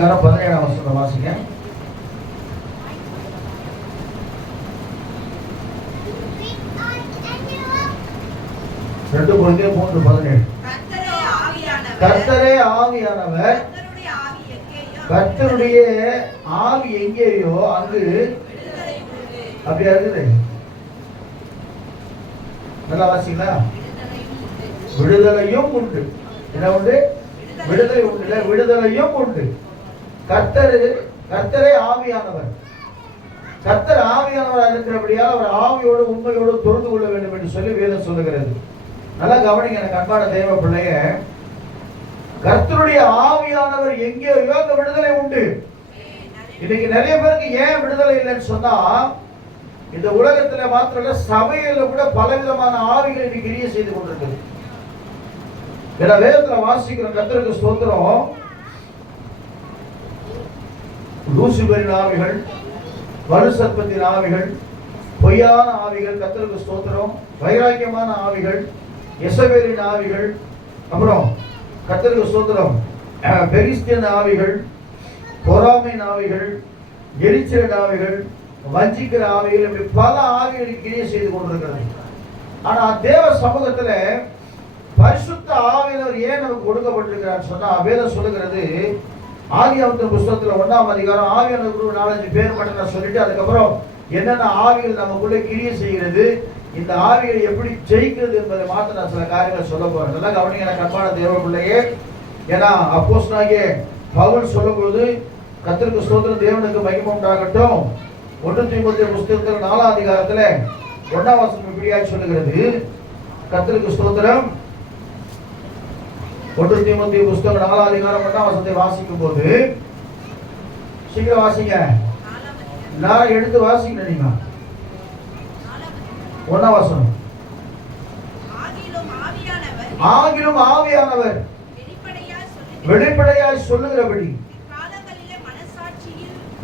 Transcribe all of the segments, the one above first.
17ஆம் வசனம் வாசிங்க. கர்த்தரே ஆவியானவர், கர்த்தருடைய ஆவி எங்கேயோ அங்கு அப்படியா இருக்குது. நல்லா வாசிங்களா? விடுதலையும் உண்டு. என்ன உண்டு? விடுதலை உண்டு. விடுதலையும் உண்டு. கர்த்தரே ஆவியானவர். கர்த்தர் ஆவியானவராக இருக்கிறபடியால் அவர் ஆவியோடு உண்மையோடு தொழுது கொள்ள வேண்டும் என்று சொல்லி வேதம் சொல்லுகிறது. நல்லா கவனிங்க எனக்கு அன்பான தேவ பிள்ளைய. கர்த்தருடைய ஆவியானவர் எங்கேயோ அங்க விடுதலை உண்டு. இன்னைக்கு நிறைய பேருக்கு ஏன் விடுதலை இல்லைன்னு சொன்னா, இந்த உலகத்துல மாத்திர சபையில கூட பலவிதமான ஆவிகள் இன்னைக்கு கிரியை செய்து கொண்டிருக்கிறது. ஏன்னா வேதத்துல வாசிக்கிற கர்த்தருக்கு ஸ்தோத்திரம். லூசிபரின் ஆவிகள், வலுசர்ப்பத்தின் ஆவிகள், பொய்யான ஆவிகள், கர்த்தருக்கு ஸ்தோத்திரம், வைராக்கியமான ஆவிகள், எசபேலின் ஆவிகள், அப்புறம் கர்த்தருக்கு ஸ்தோத்திரம் பெலிஸ்தியன் ஆவிகள், பொறாமையின் ஆவிகள், எரிச்சலின் ஆவிகள், வஞ்சிக்கிற ஆவிகள், இப்படி பல ஆவிகள் கிரியை செய்து கொண்டிருக்கிறது. ஆனா தேவ சமூகத்துல பரிசுத்த ஆவியானவர் ஏன் நமக்கு கொடுக்கப்பட்டிருக்கிறார் சொன்னா, வேதம் சொல்லுகிறது ஆதியாகமத்தின் புத்தகத்துல 1ஆம் அதிகாரம் ஆவியானவர் 4-5 பேர் மட்டும் நான் சொல்லிட்டு அதுக்கப்புறம் என்னென்ன ஆவிகள் நமக்குள்ள கிரியை செய்கிறது, இந்த ஆவியை எப்படி ஜெயிக்கிறது என்பதை மாத்த நான் சில காரியங்கள் சொல்ல போறேன். நல்லா கவனிங்க எனக்கு அன்பான தேவ பிள்ளையே. ஏன்னா அப்போஸ்தலனாகிய பவுல் சொல்லும்போது கர்த்தருக்கு ஸ்தோத்திரம், தேவனுக்கு மகிமை உண்டாகட்டும், 1 தீமோத்தேயு புத்தகத்தில் 4ஆம் அதிகாரத்துல 1ஆம் வசனம் இப்படியாக சொல்லுகிறது. கர்த்தருக்கு ஸ்தோத்திரம். 1 தீமோத்தேயு புத்தகம் 4ஆம் அதிகாரம் 1ஆம் வசனத்தை வாசிக்கும் போது, சீக்கிரம் வாசிங்க, நான் எடுத்து வாசிங்க. நீங்க 1ஆம் வசனம். ஆகிலும் ஆவியானவர் வெளிப்படையாய் சொல்லுகிறபடி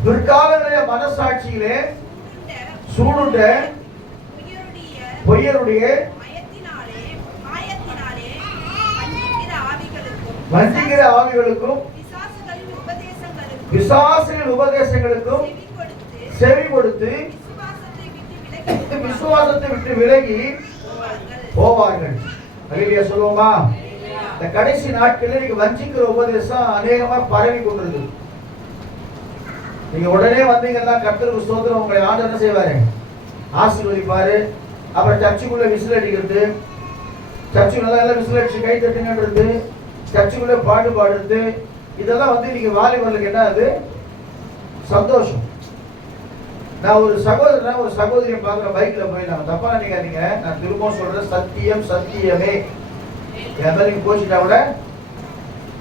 பிற்காலங்களிலே மனசாட்சியிலே சூடுண்ட பொய்யருடைய வஞ்சிக்கிற ஆவிகளுக்கும் பிசாசுகளின் உபதேசங்களுக்கும் செவி கொடுத்து விசுவாசத்தை விட்டு விலகி போவார்கள். அல்லேலூயா சொல்லுவோமா? இந்த கடைசி நாட்களில் நீங்க வஞ்சிக்கிற உபதேசம் அநேகமா பரவி கொண்டிருக்கு. நீங்க உடனே வந்தீங்கன்னா கர்த்தருக்கு ஸ்தோத்திரம், உங்களை ஆண்டவர் என்ன செய்வாரு? ஆசீர்வதிப்பாரு. அப்புறம் சர்ச்சுக்குள்ள விசில் அடிக்கிறது, சர்ச்சுக்குள்ள எல்லாம் விசில் அடிச்சு கை தட்டுங்கிறது, சர்ச்சுக்குள்ள பாட்டு பாடுறது, இதெல்லாம் வந்து நீங்க வாலிபர்களுக்கு என்ன அது சந்தோஷம். நான் ஒரு சகோதரன் ஒரு சகோதரியை பார்க்குற பைக்ல போய் நான் தப்பா நினைக்காதீங்க, நான் திரும்பவும் சொல்றேன், சத்தியம் சத்தியமே. என் மேலே போச்சுட்டா கூட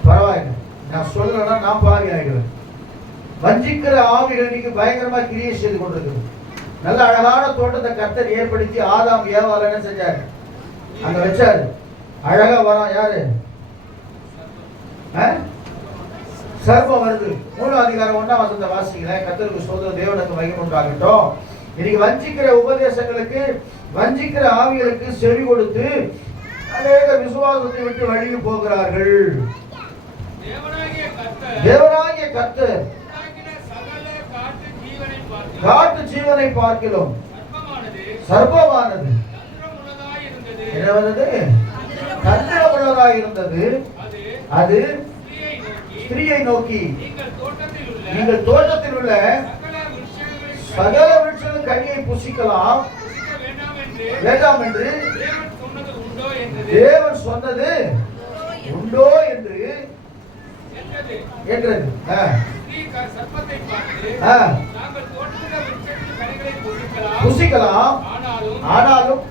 பரவாயில்லை, நான் சொல்லலைன்னா நான் பாவி ஆகிடுவேன். வஞ்சிக்கிற ஆவிகள் இன்னைக்கு பயங்கரமா கிரியை செய்து கொண்டிருக்குது. நல்ல அழகான தோட்டத்தை கர்த்தர் ஏற்படுத்தி ஆதாம் ஏவாள் என்ன செஞ்சாரு? அங்க வச்சாரு. அழகா வரான் யாரு? சர்ப்பம் வருது. 3ஆம் அதிகாரம் 1ஆம் வசனத்தை வாசிக்கிறேன். கர்த்தருக்கு ஸ்தோத்திரம், தேவனுக்கு மகிமை உண்டாகட்டும். இன்னைக்கு வஞ்சிக்கிற உபதேசங்களுக்கு, வஞ்சிக்கிற ஆவிகளுக்கு செவி கொடுத்து அநேக விசுவாசத்தை விட்டு வழியில் போகிறார்கள். தேவனாகிய கர்த்தர் காட்டு ஜீவனை பார்க்கிறோம், சர்ப்பமானது என்ன வந்தது? தந்திரமுள்ளதாய் இருந்தது. அது ஸ்திரியை நோக்கி, நீங்கள் தோட்டத்தில் உள்ள சகல விருட்சங்களின் கனியை புசிக்கலாம் வேண்டாம் என்று தேவன் சொன்னது உண்டோ என்று என்றது. புசிக்கலாம், ஆனாலும்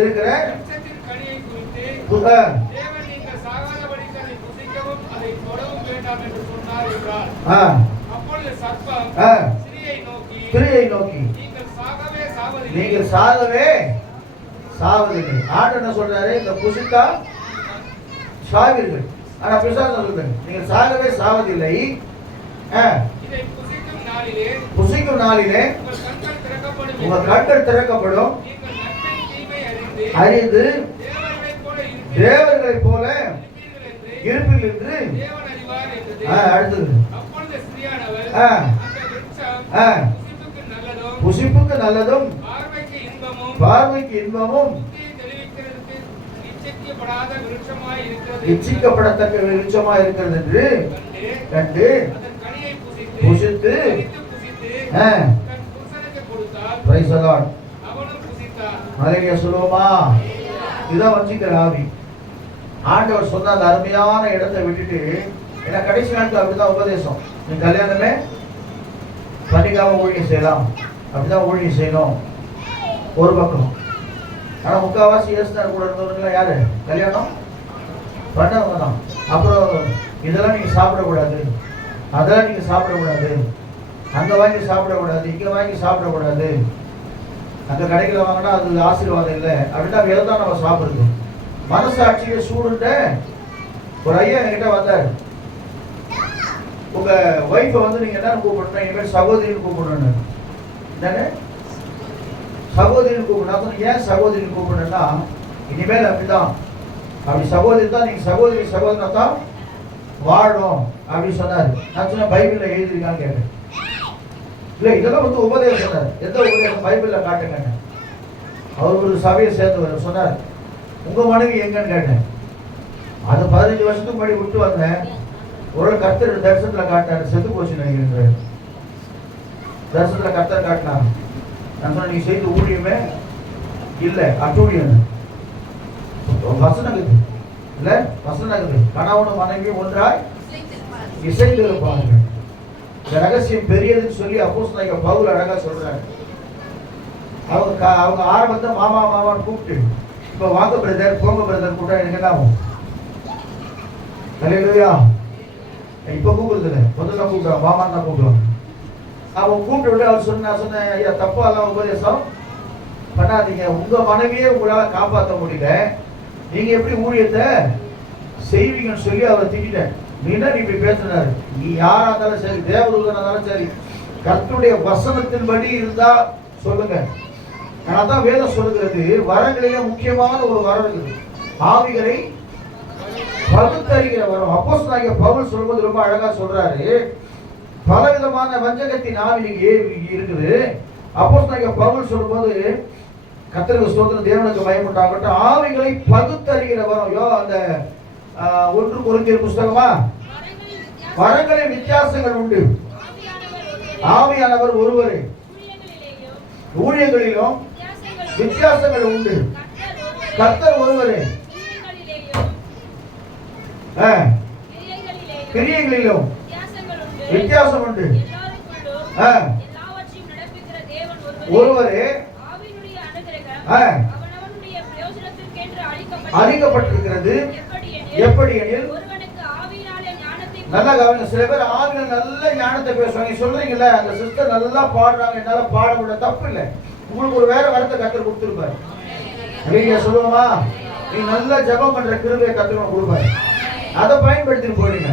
இருக்கிற ஸ்திரியை நோக்கி நீங்கள் சாகவே சாவதில்லை. ஆண்டு என்ன சொல்றாரு? இந்த புசித்தா சாவீர்கள். ஆனா பிசாசு சொல்றேன், நீங்கள் சாகவே சாவதில்லை. புசிக்கும் நாளிலே உங்கள் கண்கள் திறக்கப்படும், அறிந்து தேவர்களைப் போல இருப்பில் என்று தேவன் அறிவார் என்றது. அடுத்தது அப்பொழுது ஸ்திரீயானவள் அந்த விருட்சம் புசிப்புக்கு நல்லதும் பார்வைக்கு இன்பமும் புத்தியை தெளிவிக்கிறதுக்கு இச்சிக்கப்படத்தக்க விருட்சமாய் இருக்கிறது என்று கண்டு அதன் கனியை புசித்து தன் புருஷனுக்கு கொடுத்தாள். Praise the Lord. அவனும் புசித்தான். ஹalleluya சொல்லுவோமா? இதான் வஞ்சிக்கிற ஆவி. ஆண்டவர் சொன்ன அந்த அருமையான இடத்தை விட்டுட்டு ஏன்னா கடைசி நாட்கள் அப்படிதான் உபதேசம். நீ கல்யாணமே பண்ணிக்காம ஊழியம் செய்யலாம், அப்படிதான் ஊழியம் செய்யணும் ஒரு பக்கம். ஆனா முக்காவாசி இயேசுனார் கூட இருந்தவங்க யாரு? கல்யாணம் பண்ணவங்க தான். அப்புறம் இதெல்லாம் நீங்க சாப்பிடக்கூடாது, அதெல்லாம் நீங்க சாப்பிடக்கூடாது, அங்க வாங்கி சாப்பிடக்கூடாது, இங்க வாங்கி சாப்பிடக்கூடாது, அந்த கடைகளை வாங்கினா அது ஆசீர்வாதம் இல்லை அப்படின்னா வேலை தான் நம்ம சாப்பிடுறது. மனசாட்சியை சூடுண்ட ஒரு ஐயா என்கிட்ட வந்தார். உங்க ஒய்ஃபை வந்து நீங்க என்ன கூப்பிடணும்? இனிமேல் சகோதரின்னு கூப்பிடணும். என்னங்க சகோதரின்னு கூப்பிடணும்? ஏன் சகோதரின்னு கூப்பிடணும்னா இனிமேல் அப்படிதான், அப்படி சகோதரி தான் நீங்க சகோதரி சகோதரனா தான் வாழணும் அப்படின்னு சொன்னாரு. நான் சொன்ன பைபிள்ல எழுதிருக்கான்னு கேட்டேன். இல்ல இதெல்லாம் வந்து உபதேசம் சொன்னார். எந்த உபதேசம்? பைபிள்ல காட்டுங்க. அவர் ஒரு சபையை சேர்ந்தவர் சொன்னார். உங்க மனைவி எங்கன்னு கேட்டேன். அது 15 வருஷத்துக்கு முன்னாடி விட்டு வந்தேன். ஒரு கர்த்தர் தரிசனத்துல காட்டினாரு. செத்து போச்சு நினைக்கிறேன். தரிசனத்துல கர்த்தர் காட்டினார். நான் சொன்ன நீ செய்த ஊழியமே இல்ல அட்டூழியம் வசனம் இல்ல வசனம் கணவனும் மனைவியும் ஒன்றாய் இசைந்து இருப்பார்கள். இந்த ரகசியம் பெரியதுன்னு சொல்லி அப்போஸ்தலனாகிய பவுல் அழகா சொல்றாரு. அவங்க ஆரம்பத்தை மாமா மாமான்னு கூப்பிட்டு இப்ப வாங்க பிரதர் போங்க பிரதர் கூட்டா எனக்கு என்ன ஆகும்? ஹல்லேலூயா. இப்ப கூப்பிடுறது இல்லை, முதல்ல கூப்பிடுவாங்க, மாமான்னு தான் கூப்பிடுவாங்க. அவன் கூப்பிட்டு விட்டு அவர் சொன்னேன், ஐயா தப்பா எல்லாம் உபதேசம் பண்ணாதீங்க. உங்க மனைவியே உங்களால காப்பாற்ற முடியல, நீங்க எப்படி ஊழியத்தை செய்வீங்கன்னு சொல்லி அவரை திட்டேன். நீ இப்படி பேசினாரு. நீ யாரா இருந்தாலும் சரி, தேவதூதனா இருந்தாலும் சரி, கர்த்தருடைய வசனத்தின்படி இருந்தா சொல்லுங்க. அதான் வேதம் சொல்லுகிறது. வரங்களிலே முக்கியமான ஒரு வரம் இருக்குது, ஆவிகளை பகுத்தறிகிற வரம். அப்போஸ்தலனாகிய பவுல் சொல்வது ரொம்ப அழகா சொல்றாரு. பலவிதமான வஞ்சகத்தின் ஆவி நீங்க இருக்குது. அப்போஸ்தலனாகிய பவுல் சொல்லும்போது கர்த்தருக்கு ஸ்தோத்திரம், தேவனுக்கு பயமுண்டாகட்டும், ஆவிகளை பகுத்தறிகிற வரம். அந்த 1 கொரிந்தியர் புத்தகமா? வரங்களின் வித்தியாசங்கள் உண்டு, ஆவியானவர் ஒருவரே, ஊழியங்களிலும் வித்தியாசங்கள் உண்டு, கர்த்தர் ஒருவரே, கிரியைகளிலும் வித்தியாசம் உண்டு, ஒருவரே, அளிக்கப்பட்டிருக்கிறது. எப்படி எனில் நல்லா கவனிங்க. சில பேர் ஆவியில நல்ல ஞானத்தை பேசுவாங்க. சொல்றீங்கல்ல அந்த சிஸ்டர் நல்லா பாடுறாங்க, என்னால பாட முடியல, தப்பு இல்லை. உங்களுக்கு ஒரு வேற வரத்தை கர்த்தர் கொடுத்துருப்பாரு. நீங்க சொல்லுவோமா? நீ நல்லா ஜெபம் பண்ற கிருபையை கர்த்தர் கொடுப்பாரு. அதை பயன்படுத்திட்டு போறீங்க.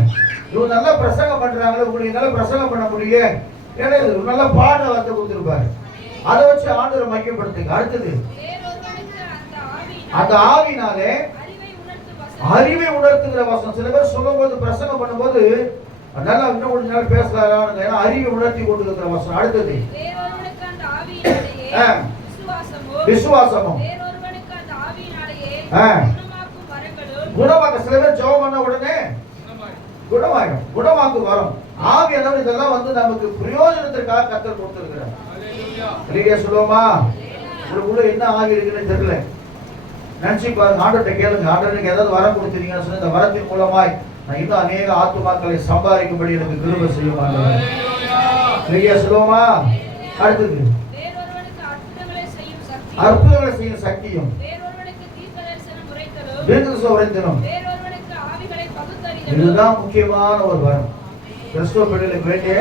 இவங்க நல்லா பிரசங்கம் பண்றாங்களே, உங்களுக்கு நல்லா பிரசங்கம் பண்ண முடியும், ஏன்னா நல்லா பாடுற வார்த்தை கொடுத்துருப்பாரு. அதை வச்சு ஆண்டவரை மையப்படுத்துங்க. அடுத்தது அந்த ஆவினாலே அறிவை உணர்த்துகிற வசனம். சில பேர் சொல்லும் போது பிரசங்கம் பண்ணும்போது நல்லா இன்னும் கொஞ்ச நேரம் பேசலாம், ஏன்னா அறிவை உணர்த்தி கொண்டு இருக்கிற வசனம். அடுத்தது விசுவாசமும் குணமாக்க. சில பேர் ஜெபம் பண்ண உடனே குணமாயிடும், குணமாக்கு வரும். ஆவி அதாவது இதெல்லாம் வந்து நமக்கு பிரயோஜனத்திற்காக கர்த்தர் கொடுத்திருக்கிறார். ஹல்லேலூயா சொல்லுவோமா? உங்களுக்குள்ள என்ன ஆவி இருக்குன்னு தெரியல, நினைச்சு பாருங்க. ஆண்டவர்கிட்ட கேளுங்க, ஆண்டவருக்கு ஏதாவது வரம் கொடுத்துருக்கீங்கன்னு சொல்லி இந்த வரத்தின் மூலமாய் நான் இன்னும் அநேக ஆத்துமாக்களை சம்பாதிக்கும்படி எனக்கு கிருபை செய்யும். ஹல்லேலூயா சொல்லுவோமா? அடுத்தது அற்புதங்களை செய்யும் சக்தியும், தீர்க்கதரிசனம் உரைத்தலும். இதுதான் முக்கியமான ஒரு வரம் கிறிஸ்துவ பிள்ளைகளுக்கு வேண்டிய.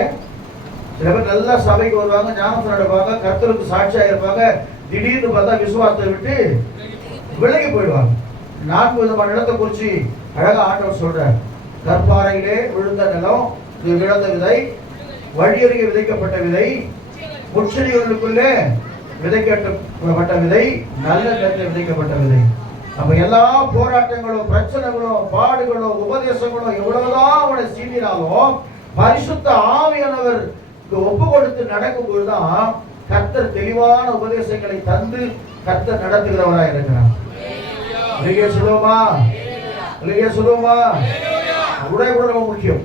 சில பேர் நல்லா சபைக்கு வருவாங்க, ஞானஸ்நானம் நடப்பாங்க, கர்த்தருக்கு சாட்சியா இருப்பாங்க, திடீர்னு பார்த்தா விசுவாசத்தை விட்டு விலகி போயிடுவாங்க. 4 விதமான இடத்தை குறிச்சு அழகா ஆண்டவர் சொல்றார். கற்பாறையிலே விழுந்த நிலம், விழுந்த விதை, வழியருகே விதைக்கப்பட்ட விதை, முச்செடிகளுக்குள்ளே விதைக்கப்பட்ட விதை, நல்ல நிலத்தில் விதைக்கப்பட்ட விதை. நம்ம எல்லா போராட்டங்களும், பிரச்சனைகளும், பாடுகளும், உபதேசங்களும் எவ்வளவுதான் அவனை சீண்டினாலும் பரிசுத்த ஆவியானவர் ஒப்பு கொடுத்து நடக்கும் பொழுதுதான் கர்த்தர் தெளிவான உபதேசங்களை தந்து கர்த்தர் நடத்துகிறவராக இருக்கிறார். சொல்லுவோமா? சொல்லுவோமா? உடை கூட ரொம்ப முக்கியம்.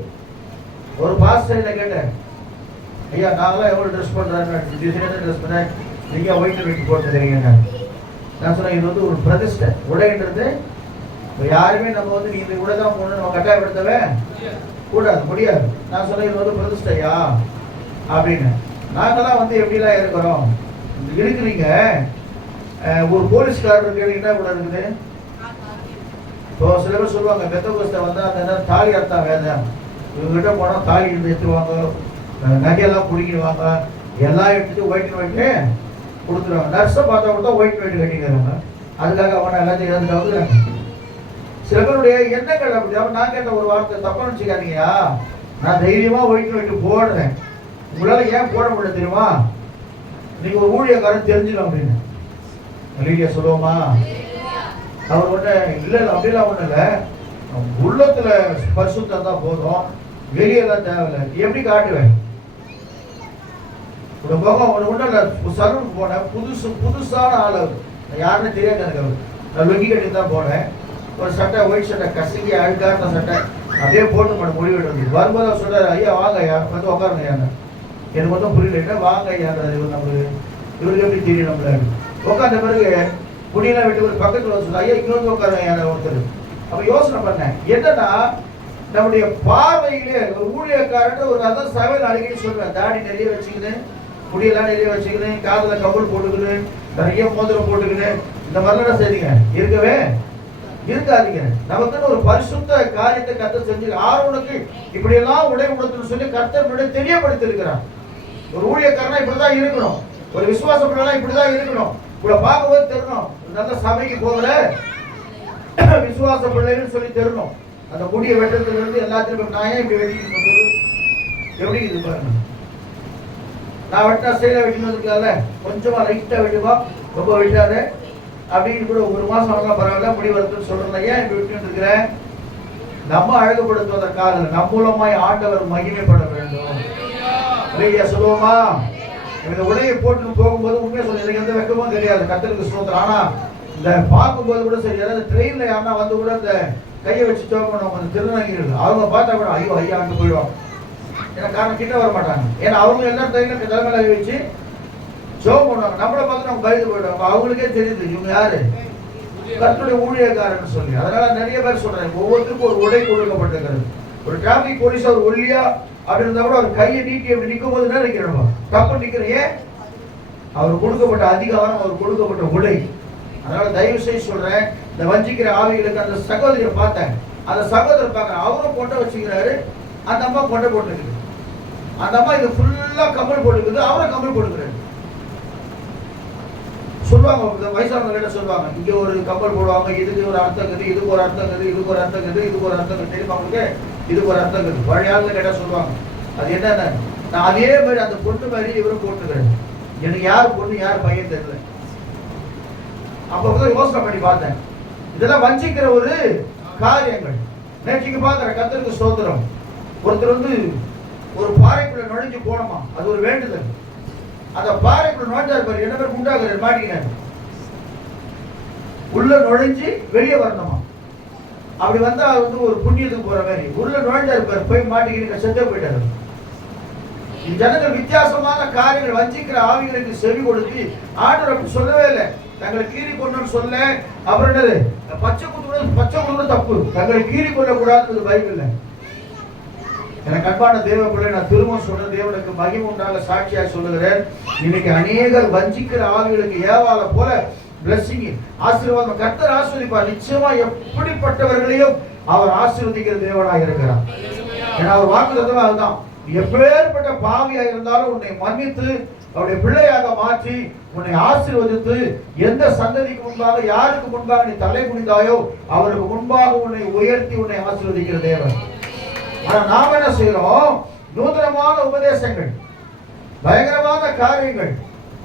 ஒரு பாஸ்டர் கேட்டேன், ஐயா நாங்களாம் எவ்வளவு ட்ரெஸ் பண்றாங்க, டிசைனர் ட்ரெஸ் பண்ண நீங்க ஒயிட் வீட்டு போட்டு தெரியுங்க. நான் சொன்னேன், இது வந்து ஒரு பிரதிஷ்டை. உடைன்றது யாருமே நம்ம வந்து நீ இந்த உடை தான் போடணும் நம்ம கட்டாயப்படுத்தவே கூடாது, முடியாது. நான் சொன்னேன், இது வந்து பிரதிஷ்டையா அப்படின்னு. நாங்களாம் வந்து எப்படிலாம் இருக்கிறோம் இருக்கிறீங்க. ஒரு போலீஸ்காரர் கேட்டீங்கன்னா கூட இருக்குது. இப்போ சில பேர் சொல்லுவாங்க, பெத்தகோஸ்தை வந்தா அந்த தாலி அர்த்தம் வேதம், இவங்ககிட்ட போனா தாலி எடுத்து எடுத்துருவாங்க, நகையெல்லாம் பிடிக்கிடுவாங்க, எல்லாம் எடுத்துட்டு ஒயிட் அண்ட் ஒயிட்டு கொடுத்துருவாங்க. நர்ஸை பார்த்தா கூட ஒயிட் ஒயிட் கட்டிக்கிறாங்க. அதுக்காக அவனை எல்லாத்தையும் இழந்துட்டாங்க. சில பேருடைய எண்ணங்கள் அப்படி. அவன் நான் கேட்ட ஒரு வார்த்தை தப்பா நினச்சிக்காதீங்கயா, நான் தைரியமா ஒயிட் ஒயிட்டு போடுறேன், உங்களால ஏன் போட முடியல தெரியுமா, நீங்க ஒரு ஊழியக்காரன் தெரிஞ்சிடும் அப்படின்னு. லீடியா சொல்லுவோமா? அவர் ஒண்ணு இல்ல அப்படிலாம் ஒண்ணு இல்ல, உள்ளத்துல பரிசுத்தம் தான் போதும், வெளியெல்லாம் தேவையில்லை. எப்படி காட்டுவேன்? ஒரு முகம் ஒன்று ஒன்றும் இல்லை. சலூனுக்கு போனேன், புதுசான ஆள், யாருன்னு தெரியாது எனக்கு. அவர் நான் லுங்கி கட்டி தான் போனேன். ஒரு சட்டை, ஒயிட் சட்டை, கசங்கி அழுக்கான சட்டை அப்படியே போட்டு மட்டும் முடிவிட்டு வந்து வரும்போது அவர் சொல்றாரு, ஐயா வாங்க ஐயா வந்து உட்காருங்க ஐயா. எனக்கு மட்டும் புரியல, வாங்க ஐயான்றது இவர் நமக்கு, இவருக்கு எப்படி தெரியும் நம்மள. உட்காந்த பிறகு முடியெல்லாம் விட்டு ஒரு பக்கத்தில் வந்து சொல்ல, ஐயா இங்கே வந்து உட்காருங்க ஐயா ஒருத்தர். அப்ப யோசனை பண்ணேன், என்னன்னா நம்முடைய பார்வையிலே ஒரு ஊழியக்காரன் ஒரு அதான் சபையில் அடிக்கடி சொல்லுவேன், தாடி நிறைய வச்சுக்கினேன், முடியெல்லாம் நிறைய வச்சுக்கினேன், காதுல கவுல் போட்டுக்கினேன், நிறைய மோதிரம் போட்டுக்கினேன், இந்த மாதிரிலாம் செய்யுங்க. இருக்கவே இருக்காதீங்க. நமக்குன்னு ஒரு பரிசுத்த காரியத்தை கர்த்தர் செஞ்சு ஆரோனுக்கு இப்படியெல்லாம் உடை உடுத்தணும்னு சொல்லி கர்த்தர் தெரியப்படுத்தி இருக்கிறார். ஒரு ஊழியக்காரனா இப்படிதான் இருக்கணும், ஒரு விசுவாசப்படலாம் இப்படிதான் இருக்கணும். இவ்வளவு பார்க்கும்போது தெரியணும், நல்ல சபைக்கு போகல விசுவாச பிள்ளைன்னு சொல்லி தெரியணும். அந்த முடிய வெட்டத்துல இருந்து எல்லாத்திலும் நான் ஏன் இப்படி வெட்டிட்டு எப்படி இது பாருங்க. நான் வெட்டினா ஸ்டைலா வெட்டினது இருக்கால, கொஞ்சமா லைட்டா வெட்டுவா, ரொம்ப வெட்டாரு அப்படின்னு கூட ஒரு மாசம் ஆகலாம் பரவாயில்ல, முடி வருதுன்னு சொல்றேன். ஏன் இப்படி விட்டு இருக்கிறேன்? நம்ம அழகுபடுத்துவதற்காக நம் மூலமாய் ஆண்டவர் மகிமைப்பட வேண்டும். சொல்லுவோமா? இந்த உடையை போட்டு போகும்போது உண்மையை சொல்லி எனக்கு எந்த வெக்கமும் தெரியாது, கர்த்தருக்கு ஸ்தோத்திரம். ஆனா இந்த பார்க்கும்போது கூட சரி, ஏதாவது ட்ரெயின்ல யாருன்னா வந்து கூட இந்த கையை வச்சு ஜோம் பண்ணுவாங்க திருநங்கைகள், அவங்க பார்த்தா கூட ஐயோ ஐயா அங்கே போயிடுவாங்க. ஏன்னா காரணம் கிட்ட வர மாட்டாங்க, ஏன்னா அவங்க எல்லாம் ட்ரெயின்ல தலைமையில வச்சு ஜோம் பண்ணுவாங்க. நம்மளை பார்த்து நம்ம கழுது போயிடுவாங்க. அவங்களுக்கே தெரியுது இவங்க யாரு, கர்த்தருடைய ஊழியக்காரன்னு சொல்லி. அதனால நிறைய பேர் சொல்றாங்க, ஒவ்வொருத்தருக்கும் ஒரு உடை கொடுக்கப்பட்டிருக்கிறது. ஒரு டிராபிக் போலீஸ் அவர் ஒல்லியா அப்படி இருந்தா கூட அவர் கையை நீட்டி அப்படி நிற்கும் போது என்ன நிற்கிறோம், தப்பு நிற்கிறேன். ஏன்? அவர் கொடுக்கப்பட்ட அதிகாரம், அவர் கொடுக்கப்பட்ட உடை. அதனால தயவு செய்து சொல்றேன், இந்த வஞ்சிக்கிற ஆவிகளுக்கு அந்த சகோதரியை பார்த்தேன், அந்த சகோதரர் பார்க்க அவரும் கொண்டை வச்சுக்கிறாரு, அந்த அம்மா கொண்டை போட்டுருக்கு. அந்த அம்மா இது ஃபுல்லா கம்மல் போட்டுக்குது, அவரும் கம்மல் போட்டுக்கிறாரு. சொல்லுவாங்க வயசானவங்க சொல்லுவாங்க, இங்க ஒரு கம்பல் போடுவாங்க, இதுக்கு ஒரு அர்த்தம் இருக்குது, இதுக்கு ஒரு அர்த்தம் இருக்குது, இதுக்கு ஒரு அர்த்தம் இருக்குது, இதுக்கு ஒரு அர்த்தம் தெரியுமா அவங்களுக்கு, இதுக்கு ஒரு அர்த்தம் இருக்குது. பழைய ஆளுங்க கேட்டா சொல்லுவாங்க அது என்னென்ன. நான் அதே மாதிரி அந்த பொண்ணு மாதிரி இவரும் போட்டுக்கிறேன். எனக்கு யார் பொண்ணு யார் பையன் தெரியல. அப்ப யோசனை பண்ணி பார்த்தேன், இதெல்லாம் வஞ்சிக்கிற ஒரு காரியங்கள். நேற்றுக்கு பார்க்கிற கர்த்தருக்கு ஸ்தோத்திரம். ஒருத்தர் வந்து ஒரு பாறைக்குள்ள நுழைஞ்சு போனோமா, அது ஒரு வேண்டுதல். அந்த பாறைக்குள்ள நுழைஞ்சாரு பாரு, என்ன பேர் குண்டாகிறார் மாட்டிக்கினாரு, உள்ள நுழைஞ்சு வெளியே வரணுமா. அப்படி வந்தா வந்து ஒரு புண்ணியத்துக்கு போற மாதிரி உள்ள நுழைஞ்சாரு பாரு, போய் மாட்டிக்கிட்டு செத்தே போயிட்டாரு. ஜனங்கள் வித்தியாசமான காரியங்கள் வஞ்சிக்கிற ஆவிகளுக்கு செவி கொடுத்து ஆண்டவர் அப்படி சொல்லவே இல்லை. தங்களை கீறி கொண்டு சொல்ல, அப்புறம் என்னது பச்சை குடும்ப தப்பு, தங்களை கீறி கொள்ளக்கூடாது பைபிள்ல. எனக்கு அன்பான தேவ பிள்ளை, நான் திரும்ப சொல்றேன், தேவனுக்கு மகிமை உண்டாக சாட்சியாக சொல்லுகிறேன். இன்னைக்கு அநேகர் வஞ்சிக்கிற ஆவிகளுக்கு ஏவாள போல பிளஸிங் ஆசீர்வாதம் கர்த்தர் ஆசீர்வதிப்பார். நிச்சயமா எப்படிப்பட்டவர்களையும் அவர் ஆசீர்வதிக்கிற தேவனாக இருக்கிறார். ஏன்னா அவர் வாக்குத்தத்தம் அதுதான், எப்பேற்பட்ட பாவியாக இருந்தாலும் உன்னை மன்னித்து அவருடைய பிள்ளையாக மாற்றி உன்னை ஆசீர்வதித்து எந்த சந்ததிக்கு முன்பாக யாருக்கு முன்பாக நீ தலை குனிந்தாயோ அவருக்கு முன்பாக உன்னை உயர்த்தி உன்னை ஆசீர்வதிக்கிற தேவன். ஆனா நாம் என்ன செய்யறோம், நூதனமான உபதேசங்கள், பயங்கரமான காரியங்கள்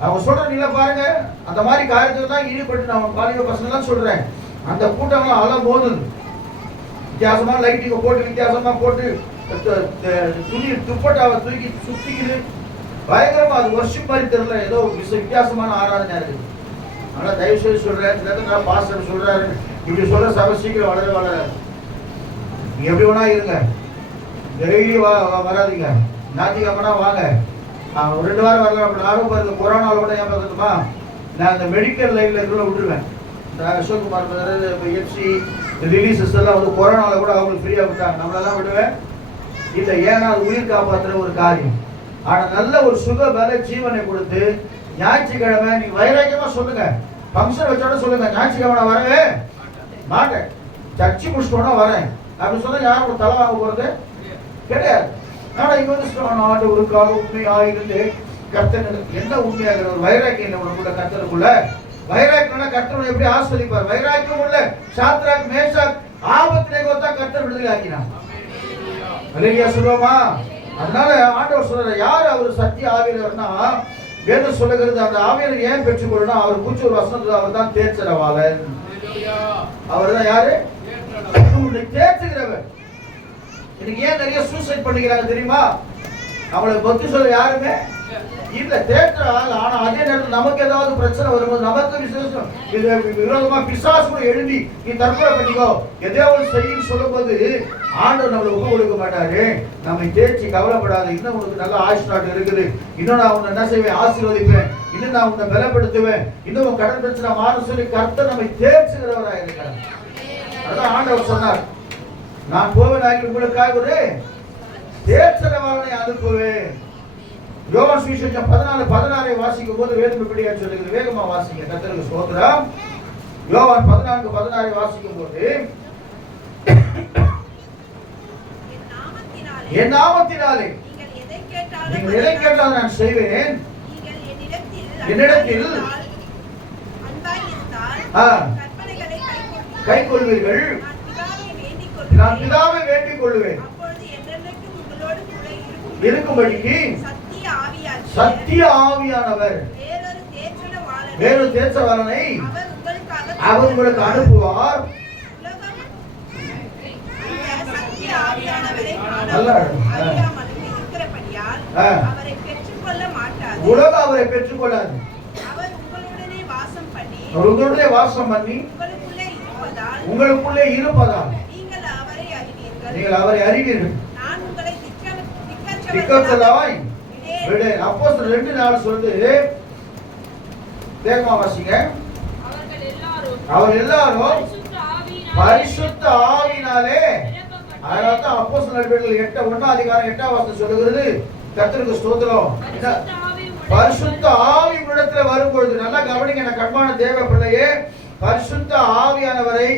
அவங்க சொல்ற. நீங்க பாருங்க, அந்த மாதிரி காரியத்துக்கு தான் ஈடுபட்டு நான் காலேஜ் பசங்க எல்லாம் சொல்றேன், அந்த கூட்டம்லாம் அலை மோதுது. வித்தியாசமா லைட்டிங்க போட்டு வித்தியாசமா போட்டு துணி துப்பட்டாவை தூக்கி சுத்திக்குது. பயங்கரமா அது வர்ஷிப் மாதிரி தெரியல, ஏதோ வித்தியாசமான ஆராதனையா இருக்குது. அதனால தயவு செய்து சொல்றேன், பாஸ்டர் சொல்றாரு இப்படி சொல்ற சபை சீக்கிரம் வளராது. நீங்க எப்படி வேணா இருங்க, டெய்லி வராதிங்க, ஞாயிற்றுக்கிழமைனா வாங்க. 2 வாரம் வரலாம். அப்படி நானும் பாருங்க கொரோனாவில் கூட ஏன் பார்த்துட்டுமா, நான் இந்த மெடிக்கல் லைன்ல இருக்கிற விட்டுருவேன். அசோக்குமார் எஃப்சி ரிலீசஸ் எல்லாம் வந்து கொரோனாவில் கூட அவங்களுக்கு ஃப்ரீயாக விட்டாங்க, நம்மளெல்லாம் விடுவேன் இல்லை. ஏன்னா அது உயிர் காப்பாற்றுற ஒரு காரியம். ஆனால் நல்ல ஒரு சுக பல ஜீவனை கொடுத்து ஞாயிற்றுக்கிழமை நீங்க வைராக்கியமா சொல்லுங்க, ஃபங்க்ஷன் வச்சோட சொல்லுங்க, ஞாயிற்றுக்கிழமை நான் வரவே மாட்டேன், சர்ச்சை முடிச்சிட்டோன்னா வரேன் அப்படின்னு சொன்னா யாரும் தலை வாங்க போறது கிடையாது. ஆனா இங்க வந்து ஆண்டவருக்காக உண்மையாக இருந்து கர்த்தர் என்ன உண்மையாகிற ஒரு வைராக்கியம் உள்ள கர்த்தருக்குள்ள வைராக்கியம்னா கர்த்தர் எப்படி ஆஸ்வதிப்பார். வைராக்கியம் உள்ள சாத்ராக் மேஷாக் ஆபத்நேகோ தான் கர்த்தர் விடுதலை ஆக்கினான். அல்லேலூயா சொல்லுவோமா? அதனால ஆண்டவர் சொல்றாரு, யார் அவர் சத்திய ஆவியர்னா வேதம் சொல்லுகிறது, அந்த ஆவியர் ஏன் பெற்றுக்கொள்ளணும், அவர் குறிச்சு ஒரு வசனத்துல அவர் தான் தேர்ச்சரவாளன். அவர் தான் யாரு? தேர்ச்சுகிறவர். இன்னைக்கு ஏன் நிறைய சூசைட் பண்ணிக்கிறாங்க தெரியுமா? அவளுக்கு பக்தி சொல்ல யாருமே இல்ல, தேர்ச்சரவாள். ஆனா அதே நேரத்தில் நமக்கு ஏதாவது பிரச்சனை வரும்போது நமக்கு விசேஷம் விரோதமா பிசாசு கூட எழுதி நீ தற்கொலை பண்ணிக்கோ எதையாவது செய்யும் சொல்லும் போது ஆண்டவர் நம்மளை ஒப்பு கொடுக்க மாட்டாரு. நம்மை தேய்ச்சி கவலைப்படாது, இன்னும் உனக்கு நல்ல ஆயுஷ்நாட்டு இருக்குது, இன்னும் நான் உன்னை என்ன செய்வேன், ஆசீர்வதிப்பேன், இன்னும் நான் உன்னை பலப்படுத்துவேன், இன்னும் உன் கடன் பிரச்சனை மாறும் சொல்லி கர்த்தர் நம்மை தேர்ச்சுகிறவராக இருக்கிறார். அதான் ஆண்டவர் சொன்னார், நான் போவனாகி உங்களுக்காக ஒரு தேர்ச்சரவாளனை அனுப்புவேன். யோவான் சுவிசேஷம் 14:16 வாசிக்கும் போது வேதம் இப்படியா சொல்லுகிறது, வேகமா வாசிங்க, கர்த்தருக்கு ஸ்தோத்திரம். யோவான் 14:16 வாசிக்கும் போது, என் நாமத்தினாலே நீங்கள் எதை கேட்டாலும் நான் செய்வேன், என்னிடத்தில் கை கொள்வீர்கள், நான் பிதாவை வேண்டிக் கொள்வேன் இருக்கும்படிக்கு சத்திய ஆவியானவர் வேறொரு தேர்ச்சரவாளனை அவர் உங்களுக்கு அனுப்புவார். உலகம் அவரை பெற்றுக்கொள்ளாது, உங்களுடைய வாசம் பண்ணி உங்களுக்குள்ளே இருப்பதால் நீங்கள் அவரை அறிவீர்கள். அப்போஸ்தலர் 2:4 சொல்லுது, வேகமா வாசிங்க. அவர் எல்லாரும் பரிசுத்த ஆவியினாலே, அதனால தான் அப்போஸ்தலர் 8:1 சொல்லுகிறது, கர்த்தருக்கு ஸ்தோத்திரம். பரிசுத்த ஆவி இடத்துல வரும்பொழுது நல்லா கவனிங்க, நான் கண்மான தேவ பிள்ளையே, பரிசுத்த ஆவியானவரை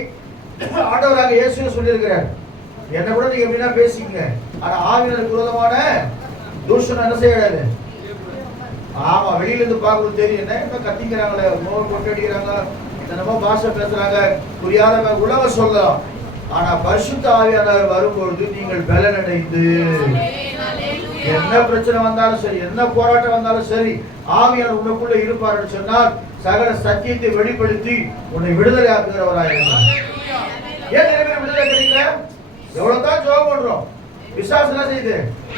ஆண்டவராக இயேசு சொல்லியிருக்கிறார். என்ன கூட நீங்க எப்படின்னா பேசிக்கங்க, ஆனா ஆவியானவருக்கு விரோதமான தூஷணம் என்ன செய்யாது. ஆமா, வெளியில இருந்து பார்க்கறது தெரியும், என்ன இப்ப கத்திக்கிறாங்களே, மோர் கொண்டு அடிக்கிறாங்க, என்னமோ பாஷை பேசுறாங்க, புரியாத உலக சொல்லலாம். ஆனா பரிசுத்த ஆவியானவர் வரும்பொழுது நீங்கள் பலனடைந்து என்ன பிரச்சனை வந்தாலும் சரி, என்ன போராட்டம் வந்தாலும் சரி, ஆவியானவர் உனக்குள்ள இருப்பார் சொன்னால் சகல சத்தியத்தை வெளிப்படுத்தி உன்னை விடுதலை ஆக்குகிறவராக இருந்தார். ஏன் நிறைய பேர் விடுதலை கிடைக்கல? எவ்வளவுதான் ஜெபம் பண்றோம், விசுவாசம் செய்து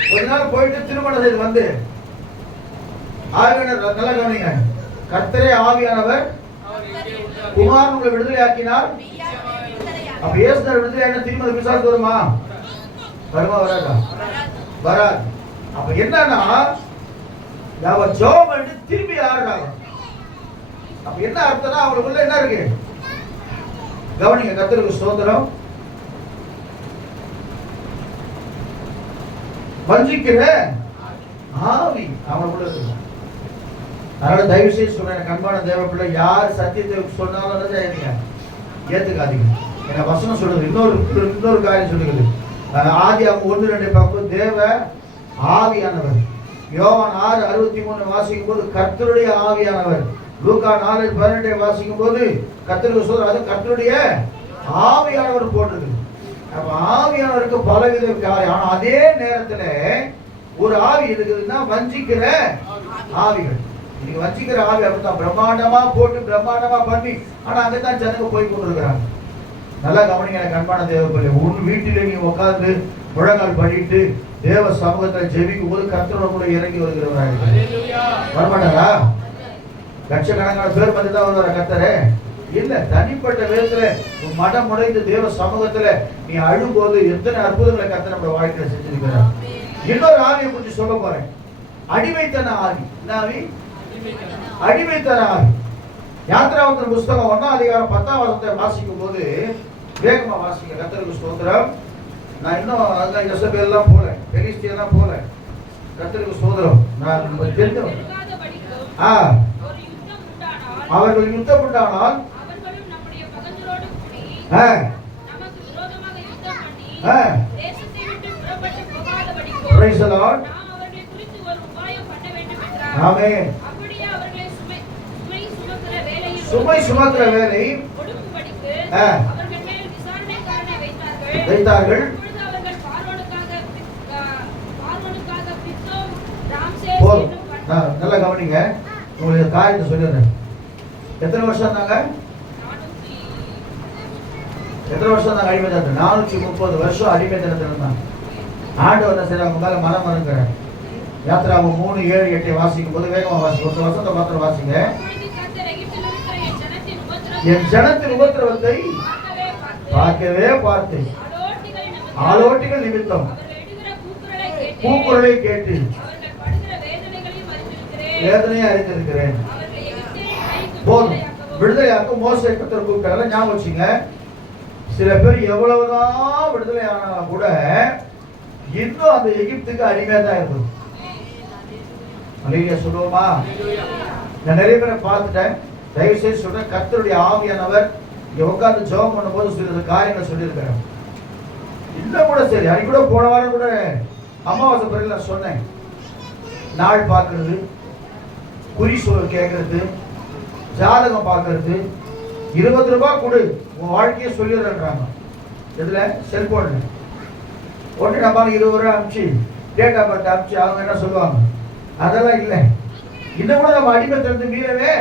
கொஞ்ச நாள் போயிட்டு திருமணம் செய்து வந்து ஆவியானவர் நல்லா கவனிங்க, கர்த்தரே ஆவியானவர் குமாரன் உங்களை விடுதலை ஆக்கினார். அப்ப இயேசுதார் விடுதலை ஆகினா திரும்ப விசுவாசம் வருமா? வருமா வராதா? வராது. அப்ப என்னன்னா அவர் ஜெபம் பண்ணி திரும்பி ஆடுறாங்க. அப்ப என்ன அர்த்தம்னா அவங்களுக்குள்ள என்ன இருக்கு கவனிங்க, கர்த்தருக்கு ஸ்தோத்திரம். வஞ்சிக்கிற ஆவி அவங்களுக்குள்ள இருக்கு. அதனால தயவு செய்து சொல்றேன், கண்பான தேவ பிள்ளை, யார் சத்தியத்தை சொன்னாலும் ஏத்துக்காதீங்க. என்ன வசனம் சொல்றது, இன்னொரு காரியம் சொல்லுகிறது, ஆதியாகமம் 1:2 பார்க்கும் தேவ ஆவியானவர். யோவான் 6:63 வாசிக்கும் போது கர்த்தருடைய ஆவியானவர். லூக்கா 4:18 வாசிக்கும் போது கர்த்தருக்கு சொல்ற, அது கர்த்தருடைய ஆவியானவர் போட்டிருக்கு. அப்ப ஆவியானவருக்கு பலவித காரியம். ஆனா அதே நேரத்துல ஒரு ஆவி இருக்குதுன்னா வஞ்சிக்கிற ஆவிகள். இன்னைக்கு வஞ்சிக்கிற ஆவி அப்படித்தான் பிரம்மாண்டமா போட்டு பிரம்மாண்டமா பண்ணி, ஆனா அங்கதான் ஜனங்க போய் கொண்டிருக்கிறாங்க. நல்லா கவனிங்க அன்பான தேவ பிள்ளை. உன் வீட்டிலே நீ உட்கார்ந்து முழங்கால் பண்ணிட்டு தேவ சமூகத்தில் ஜெபிக்கும் போது கர்த்தரோட கூட இறங்கி வருகிறவராக வரமாட்டாரா? லட்சக்கணக்கான பேர் வந்து தான் வருவார கர்த்தரே? இல்ல, தனிப்பட்ட விதத்துல உன் மனம் உடைந்து தேவ சமூகத்துல நீ அழும்போது எத்தனை அற்புதங்களை கர்த்தர் நம்ம வாழ்க்கையில செஞ்சிருக்கிறார். இன்னொரு ஆவியை குறித்து சொல்ல போறேன். அடிமைத்தன ஆவி. என்ன ஆவி? அடிமைத்தன ஆவி. யாத்திராகமத்தின் புஸ்தகம் 1ஆம் அதிகாரம் 10ஆம் வசனத்தை வாசிக்கும் போது வேகமா வாசிக்க. கர்த்தருக்கு ஸ்தோத்திரம். நான் இன்னும் அதான் யெசபேல்லாம் போல, பெலிஸ்தியெல்லாம் போல. கர்த்தருக்கு ஸ்தோத்திரம். நான் தெரிஞ்சவன். அவர்கள் யுத்தம் உண்டானால் Praise the Lord. ஆமென். சுமை சுமக்கிற வேலை வைத்தார்கள். நல்லா கவனிங்க, உங்களுக்கு காரியத்தை சொல்லிடுறேன். எத்தனை வருஷம் இருந்தாங்க? எத்தனை வருஷம் இருந்தாங்க அடிமைத்தனத்தில்? 430 வருஷம் அடிமைத்தனத்தில் இருந்தாங்க. ஆண்டவர் என்ன செய்யறாங்க? அவங்க மேல மனம் இருக்கிறேன். யாத்திராகமம் 3:7-8 வாசிக்கும் போது வேகமா வாசிக்கும். ஒரு வருஷத்தை மாத்திரம் வாசிங்க. என் ஜனத்தின் உபத்திரவத்தை பார்க்கவே பார்த்தேன். ஆலோட்டிகள் நிமித்தம் கூக்குரலை கேட்டு வேதனையை அறிந்திருக்கிறேன். போதும். விடுதலையாக்க மோசே கர்த்தர் கூப்பிட்டாங்க. ஞாபகம் வச்சுங்க. சில பேர் எவ்வளவுதான் விடுதலை ஆனாலும் கூட இன்னும் அந்த எகிப்துக்கு அடிமையா தான் இருக்கும். அல்லேலூயா சொல்லுவோமா? நான் நிறைய பேரை பார்த்துட்டேன். தயவு செய்து சொல்றேன், கர்த்தருடைய ஆவியானவர் இங்க உட்கார்ந்து ஜெபம் பண்ணும்போது சில காரியங்கள் சொல்லியிருக்கிறேன். இன்னும் கூட சரி, அன்னைக்கு கூட போன வாரம் கூட அமாவாசை பிறகு நான் சொன்னேன். நாள் பார்க்கறது, குறி கேட்கறது, ஜாதகம் பார்க்கறது, 20 ரூபாய் கொடு உன் வாழ்க்கையை சொல்லிடுறாங்க. இதுல செல்போன்ல ஒன்று நம்ம 20 ரூபாய் அனுப்பிச்சு டேட் ஆஃப் பர்த் அனுப்பிச்சு அவங்க என்ன சொல்லுவாங்க? அதெல்லாம் இல்லை. இன்னும் கூட நம்ம அடிமைத்திலிருந்து மீறவே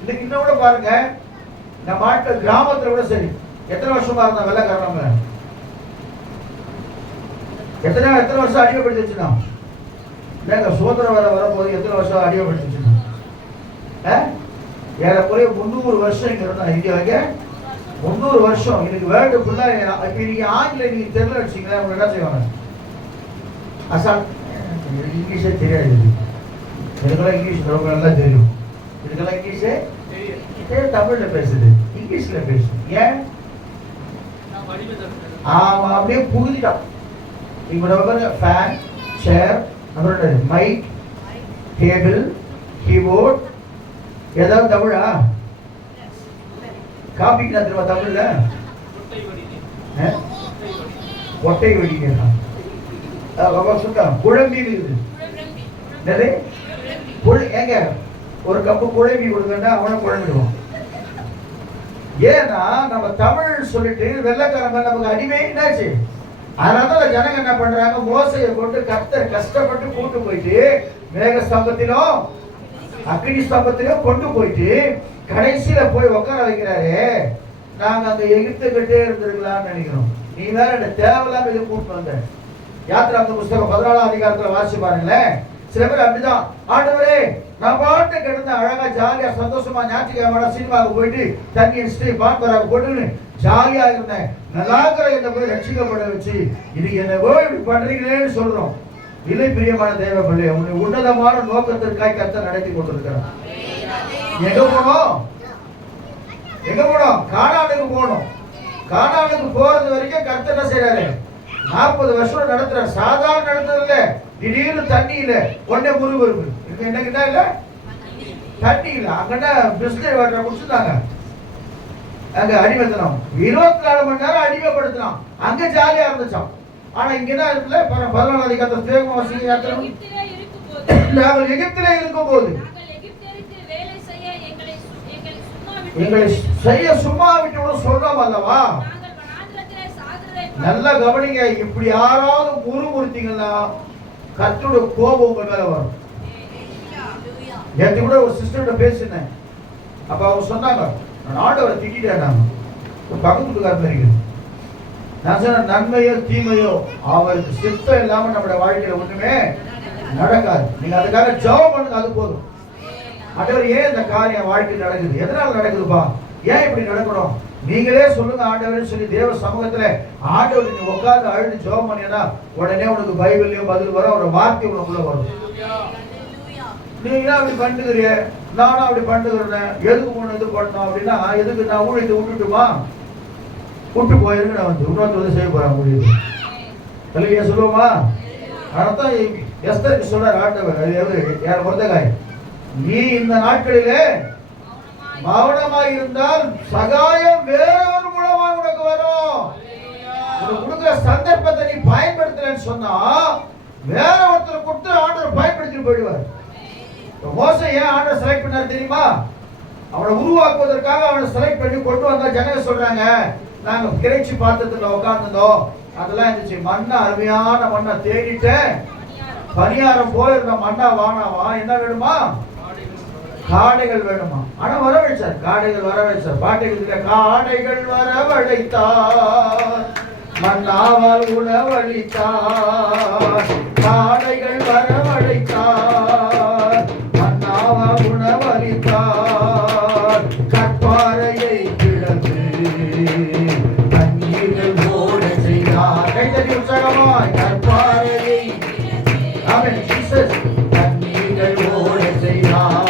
இன்னைக்கு இன்னும் கூட பாருங்க, நம்ம ஆட்கள் கிராமத்துல கூட சரி, எத்தனை வருஷமா இருந்தா வெள்ளக்காரங்க? எத்தனை வருஷம் அடிமைப்படுத்தி வச்சுருந்தோம்? இல்லைங்க, சுதந்திரம் வரும்போது எத்தனை வருஷம் அடிமைப்படுத்தி வச்சுருந்தோம்? ஏறக்குறைய 300 வருஷம் இங்க இருந்தா. இந்தியாவுக்கு 300 வருஷம். இன்னைக்கு வேர்ல்டு ஃபுல்லா இப்ப நீங்க ஆங்கிலம் நீங்க தெரியல வச்சுங்களேன், அவங்க என்ன செய்வாங்க? அசாம் இங்கிலீஷே தெரியாது. எனக்கெல்லாம் இங்கிலீஷ் ரொம்ப நல்லா தெரியும். இதுக்கெல்லாம் இங்கிலீஷே தமிழ்ல பேசுது, இங்கிலீஷ்ல பேசுது. ஏன்? ஆமா, அப்படியே புகுதிட்டான். இப்ப நம்ம ஃபேன், சேர், அப்புறம் மைக், டேபிள், கீபோர்ட், ஏதாவது தமிழா? காப்பிக்கு நான் திரும்ப தமிழ்ல ஒட்டை வெடிக்கிறா. குழம்பி இருக்குது. ஏங்க ஒரு கப்பு குழம்பி கொடுங்கன்னா அவனை குழம்பிடுவான். ஏன்னா நம்ம தமிழ் சொல்லிட்டு வெள்ளைக்காரங்க நமக்கு அடிமை என்னாச்சு. அதனால ஜனங்க என்ன பண்றாங்க? மோசையை கொண்டு கர்த்தர் கஷ்டப்பட்டு கூட்டு போயிட்டு மேக ஸ்தம்பத்திலும் அக்னி ஸ்தம்பத்திலும் கொண்டு போயிட்டு கடைசியில போய் உட்கார வைக்கிறாரு. நாங்க அந்த எகிப்துக்கிட்டே இருந்திருக்கலாம்னு நினைக்கிறோம். நீ வேற என்ன தேவையில்லாம இது கூப்பிட்டு வந்த. யாத்திராகம புஸ்தகம் 14ஆம் அதிகாரத்துல வாசிச்சு பாருங்களேன். சில பேர் அப்படிதான், ஆண்டவரே நான் பாட்டு கிடந்த அழகா ஜாலியா சந்தோஷமா ஞாயிற்றுக்கிழமை சினிமாவுக்கு போயிட்டு தண்ணி அடிச்சுட்டு பான்பராக போட்டுன்னு ஜாலியா இருந்தேன். நல்லாக்கிற என்ன போய் ரட்சிக்கப்பட வச்சு இது என்னவோ இப்படி பண்றீங்களேன்னு சொல்றோம். இல்லை பிரியமான தேவ பிள்ளை, உன்னை உன்னதமான நோக்கத்திற்காக கர்த்தர் நடத்தி கொண்டிருக்கிறார். எங்க போனோம்? எங்க போனோம்? கானானுக்கு போனோம். கானானுக்கு போறது வரைக்கும் கர்த்தர் என்ன செய்யறாரு? 40 வருஷம் நடத்துறாரு. சாதாரண நடத்துறதுல திடீர்னு தண்ணி இல்ல, உடனே முருகருப்பு இருக்கு. என்னக்கிட்ட இல்ல தண்ணி இல்ல. அங்கன்னா பிஸ்கட் வாட்டரை குடிச்சுட்டாங்க. அங்க அடிமைத்தனம் 24 மணி நேரம் அடிமைப்படுத்தலாம். அங்க ஜாலியா இருந்துச்சான். ஆனா இங்க என்ன இருக்குல்ல? 14ஆம் அதிகாரத்துல தேவவாசிங்க யாத்திரை நாங்கள் எகிப்திலே இருக்கும் போது எங்களை செய்ய சும்மா விட்டு சொன்னோம் அல்லவா? நல்லா கவனிங்க. இப்படி யாராவது முறுமுறுத்தீங்கன்னா கர்த்தருடைய கோபம் உங்க மேல வரும். நேற்று கூட ஒரு சிஸ்டர்கிட்ட பேசினேன். அப்ப அவங்க சொன்னாங்க, நான் ஆண்டவரை திட்டிட்டேன். பக்கத்து வீட்டுக்காரன் இருக்குது. நான் சொன்ன நன்மையோ தீமையோ அவருக்கு சித்தம் இல்லாம நம்முடைய வாழ்க்கையில ஒண்ணுமே நடக்காது. நீங்க அதுக்காக ஜெபம் பண்ணுங்க, அது போதும். ஆண்டவர் ஏன் இந்த காரியம் வாழ்க்கையில் நடக்குது, எதனால நடக்குதுப்பா, ஏன் இப்படி நடக்கணும், நீங்களே சொல்லுங்க ஆண்டவர்னு சொல்லி தேவ சமூகத்துல ஆண்டவர் நீ உட்கார்ந்து அழுது ஜெபம் பண்ணினா உடனே உனக்கு பைபிள்லயும் பதில் வரும், ஒரு வார்த்தை உனக்குள்ள வரும். நீங்க அப்படி பண்ணுகிறிய, நானும் அப்படி பண்ணுகிறேன், எதுக்கு போன இது பண்ணணும் அப்படின்னா, எதுக்கு நான் ஊழியத்தை விட்டுட்டுமா, விட்டு போயிருக்கு, நான் வந்து இன்னொருத்தர் செய்ய போறேன் ஊழியத்தை தலைவியா சொல்லுவோமா. அதான் எஸ்தருக்கு சொல்றார் ஆண்டவர், யார் மொர்தெகாய், நீ இந்த நாட்களிலே மௌனமாக இருந்தால் சகாயம் வேறொரு மூலமாக உனக்கு வரும். உனக்கு கொடுக்கிற சந்தர்ப்பத்தை நீ பயன்படுத்தலன்னு சொன்னா வேற ஒருத்தர் கொடுத்து ஆண்டவர் பயன்படுத்திட்டு போயிடுவார். மோசே ஏன் ஆண்டவர் செலக்ட் பண்ணார் தெரியுமா? அவனை உருவாக்குவதற்காக அவனை செலக்ட் பண்ணி கொண்டு வந்தா ஜனங்க சொல்றாங்க, நாங்க கிரைச்சி பாத்திரத்துல உட்கார்ந்தோம், அதெல்லாம் இருந்துச்சு, மண்ணை அருமையான மண்ணை தேடிட்டு பணியாரம் போல இருந்த மண்ணா வானாவா, என்ன வேணுமா, காடைகள் வேணுமா. ஆனா வரவழைச்சார், காடைகள் வரவழைச்சார். பாட்டுக்கு காடைகள் வரவழைத்தார், மன்னாவால் உணவளித்தார், காடைகள் வரவழைத்தார், மன்னாவால் உணவளித்தார், கற்பாறையை கிடந்து தண்ணீர்கள் ஓட செய்தார். கைத்தறி உற்சாகமாய் கற்பாறையை அவன் ஜீசஸ் தண்ணீர்கள் ஓட செய்தார்.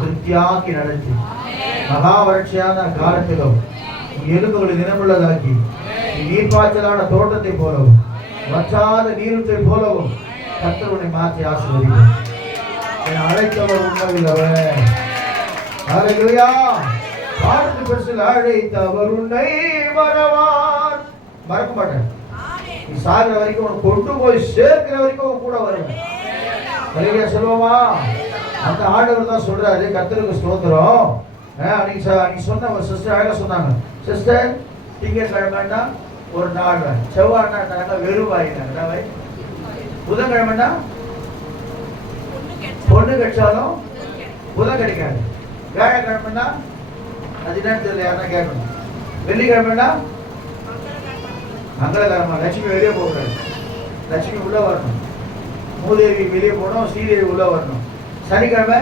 திருப்தியாக்கி நடத்தி மகாவரட்சியான காலத்திலும் எலும்புகளை நினமுள்ளதாக்கி நீர்ப்பாய்ச்சலான தோட்டத்தை போலவும் வற்றாத நீருற்றை போலவும் கர்த்தர் உன்னை மாற்றி ஆசீர்வதிப்பார். என்னை அழைத்தவர் உண்மையுள்ளவர். ஹல்லேலூயா. பாடத்து பெருசில் அழைத்தவர் உன்னை வரவார். மறக்க மாட்டேன். நீ சாகிற வரைக்கும் உன்னை கொண்டு போய் சேர்க்கிற வரைக்கும் உன் கூட வருவேன். ஹல்லேலூயா சொல்லுவோமா? அந்த ஆண்டவர் தான் சொல்றாரு. கர்த்தருக்கு ஸ்தோத்திரம். அன்னைக்கு சொன்ன ஒரு சிஸ்டர் அழகா சொன்னாங்க, சிஸ்டர் திங்கட்கிழமைன்னா ஒரு நாள், செவ்வாய்னா வெறும் வாயினாங்க, புதன்கிழமைன்னா பொண்ணு கிடைச்சாலும் புதன் கிடைக்காது, வியாழக்கிழமைன்னா அது என்னன்னு தெரியல, யாருன்னா கேட்கணும், வெள்ளிக்கிழமைன்னா மங்களகரமா லட்சுமி வெளியே போகக்கூடாது, லட்சுமி உள்ள வரணும், மூதேவி வெளியே போகணும், ஸ்ரீதேவி உள்ள வரணும், சனிக்கிழமை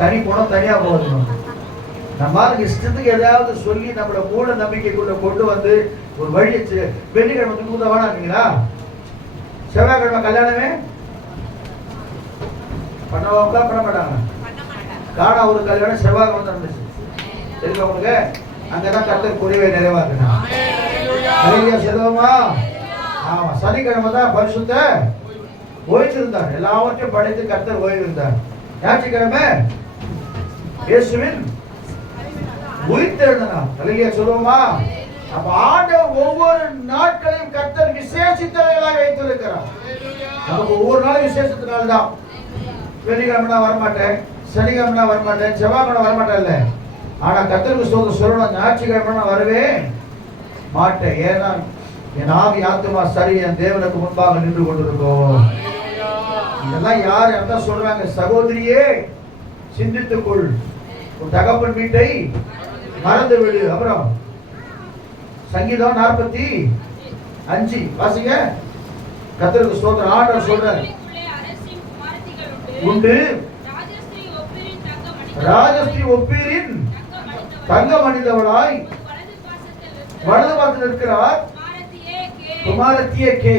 சனி போனோம் தனியா போகணும். நம்ம இஷ்டத்துக்கு ஏதாவது சொல்லி நம்மளோட மூட நம்பிக்கைக்குள்ள கொண்டு வந்து ஒரு வழி வெள்ளிக்கிழமை தூங்க வேணாங்களா, செவ்வாய்க்கிழமை கல்யாணமே பண்ணவங்க பண்ண மாட்டாங்க. காணா ஒரு கல்யாணம் செவ்வாய் வந்து நடந்துச்சு தெரியுமா உங்களுக்கு? அங்கதான் கர்த்தர் குறைவை நிறைவாக்குனார். ஹல்லேலூயா சொல்லுவோமா? ஆமா, சனிக்கிழமை தான் பரிசுத்த ஓய்ந்திருந்தார். எல்லாவற்றையும் படைத்து கர்த்தர் ஓய்ந்திருந்தார். ஞாயிற்றுக்கிழமை இயேசுவின் உயிர்த்தெழுந்த நாள். ஹல்லேலூயா சொல்லுவோமா? அப்ப ஆண்டவர் ஒவ்வொரு நாட்களையும் கர்த்தர் விசேஷித்தவைகளாக வைத்திருக்கிறார். நமக்கு ஒவ்வொரு நாளும் விசேஷத்து நாள் தான். வெள்ளிக்கிழமை வரமாட்டேன், சனிக்கிழமை வரமாட்டேன், செவ்வாய்க்கிழமை வரமாட்டேன் இல்ல. ஆனா கர்த்தருக்கு ஸ்தோத்திரம் சொல்லணும், ஞாயிற்றுக்கிழமை வரவே மாட்டேன். ஏன்னா என் ஆவி ஆத்துமா சரி என் தேவனுக்கு முன்பாக நின்று கொண்டிருக்கோம். இதெல்லாம் யார் என்ன சொல்றாங்க? சகோதரியே சிந்தித்துக்கொள், உன் தகப்பன் வீட்டை மறந்து விடு. அப்புறம் சங்கீதம் 45 வாசிங்க. கர்த்தருக்கு ஸ்தோத்திரம். ஆண்டவர் சொல்றார், உண்டு ராஜஸ்ரீ ஒப்பீரின் தங்கம் அணிந்தவளாய் வலது பார்த்து நிற்கிறார். குமாரத்தியே கே,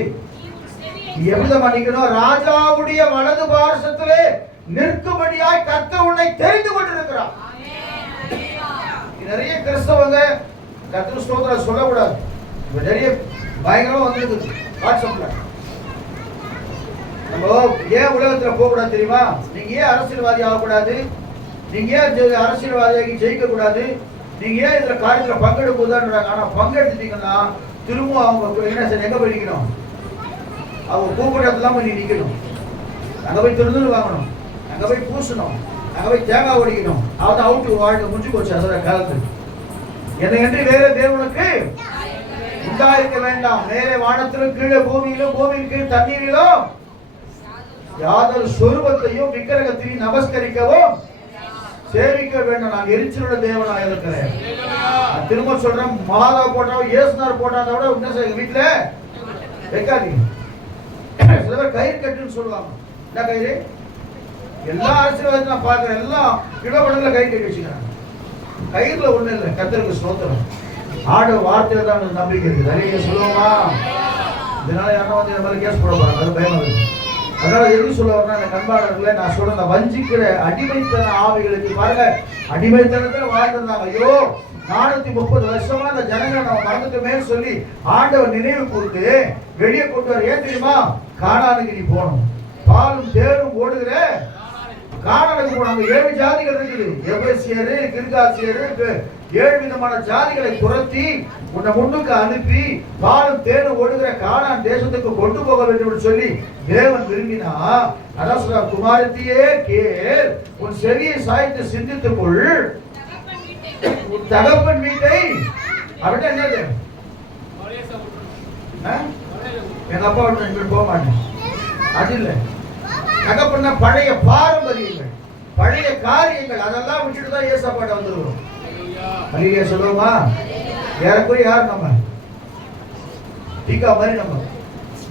எவ்விதம் அணிக்கணும்? ராஜாவுடைய வலது பார்சத்திலே நிற்கும்படியாய் கர்த்தர் உன்னை தெரிந்து கொண்டிருக்கிறார். நிறைய கிறிஸ்தவங்க கர்த்தர் ஸ்தோத்திரம் சொல்லக்கூடாது. நிறைய பயங்கரமா வந்துருக்கு வாட்ஸ்அப்ல. நம்ம ஏன் உலகத்துல போக கூடாது தெரியுமா? நீங்க ஏன் அரசியல்வாதி ஆகக்கூடாது? நீங்க ஏன் அரசியல்வாதியாகி ஜெயிக்க கூடாது? நீங்க ஏன் இதுல காரியத்துல பங்கெடுக்க கூடாதுன்றாங்க. ஆனா பங்கெடுத்துட்டீங்கன்னா திரும்ப அவங்க என்ன செய்ய, எங்க போய் நிக்கணும்? அவங்க கூப்பிடறதுலாம் போய் நிக்கணும். அங்க போய் திருநூறு வாங்கணும், அங்க போய் பூசணும், அங்க போய் தேங்காய் ஒடிக்கணும். அதாவது அவுட்டு வாழ்க்கை முடிஞ்சு போச்சு. அதோட காலத்து என்னை என்று வேற தேவனுக்கு உண்டாயிருக்க வேண்டாம். மேலே வானத்திலும் கீழே பூமியிலும் பூமியின் கீழ் தண்ணீரிலும் யாதொரு சொரூபத்தையும் விக்கிரகத்தையும் நமஸ்கரிக்கவும் சேவிக்க வேண்டும். நான் எரிச்சலுள்ள தேவனாக இருக்கிறேன். திரும்ப சொல்றேன், மாதா போட்டாவும் இயேசுனார் போட்டாத விட என்ன செய்ய வீட்டுல வைக்காதீங்க. சில பேர் கயிறு கட்டுன்னு சொல்லுவாங்க. என்ன கயிறு? எல்லா அரசியல்வாதத்தையும் நான் பார்க்கிறேன், எல்லாம் இடப்படல கயிறு கட்டி வச்சுக்கிறாங்க. கயிறுல ஒண்ணு இல்லை. கர்த்தருக்கு ஸ்தோத்திரம். ஆண்டவர் வார்த்தையில தான் நம்பிக்கை இருக்குது. நிறைய சொல்லுவோமா? இதனால யாரும் வந்து இந்த மாதிரி கேஸ் போட போறாங்க, அது பயமா இருக்கு. அதனால எது சொல்ல வரேன்னா, இந்த கண்பாளர்களை நான் சொல்றேன், வஞ்சிக்கிற அடிமைத்தன ஆவிகளுக்கு பாருங்க, அடிமைத்தனத்துல வாழ்ந்திருந்தாங்க. ஐயோ 430 வருஷமா அந்த ஜனங்களை நம்ம மறந்துட்டோமே சொல்லி ஆண்டவர் நினைவு கூர்ந்து வெளியே கொண்டு வர. ஏன் தெரியுமா? கானானுக்கு நீ போகணும், பாலும் தேரும் ஓடுகிற கானானுக்கு போனாங்க. 7 ஜாதிகள் இருக்குது. எபேசியரு, கிர்காசியரு, 7 விதமான ஜாதிகளை துரத்தி உன்னை முன்னுக்கு அனுப்பி பாலும் தேரும் ஓடுகிற கானான் தேசத்துக்கு கொண்டு போக வேண்டும் என்று சொல்லி தேவன் விரும்பினா, அதான் சொல்ற, குமாரத்தியே கேள், உன் செவியை சாய்த்து சிந்தித்துக்கொள், உன் தகப்பன் வீட்டை. அப்படின்னா என்னது? எங்க அப்பா வீட்டு போக மாட்டேன், அது இல்லை. தகப்பன்னா பழைய பாரம்பரியங்கள், பழைய காரியங்கள், அதெல்லாம் விட்டுட்டு தான் ஏசப்பாட்ட வந்துருவோம். அல்லேலூயா சொல்லுவோமா? யாருக்கும் யார் நம்ம டீக்கா மாதிரி நம்ம,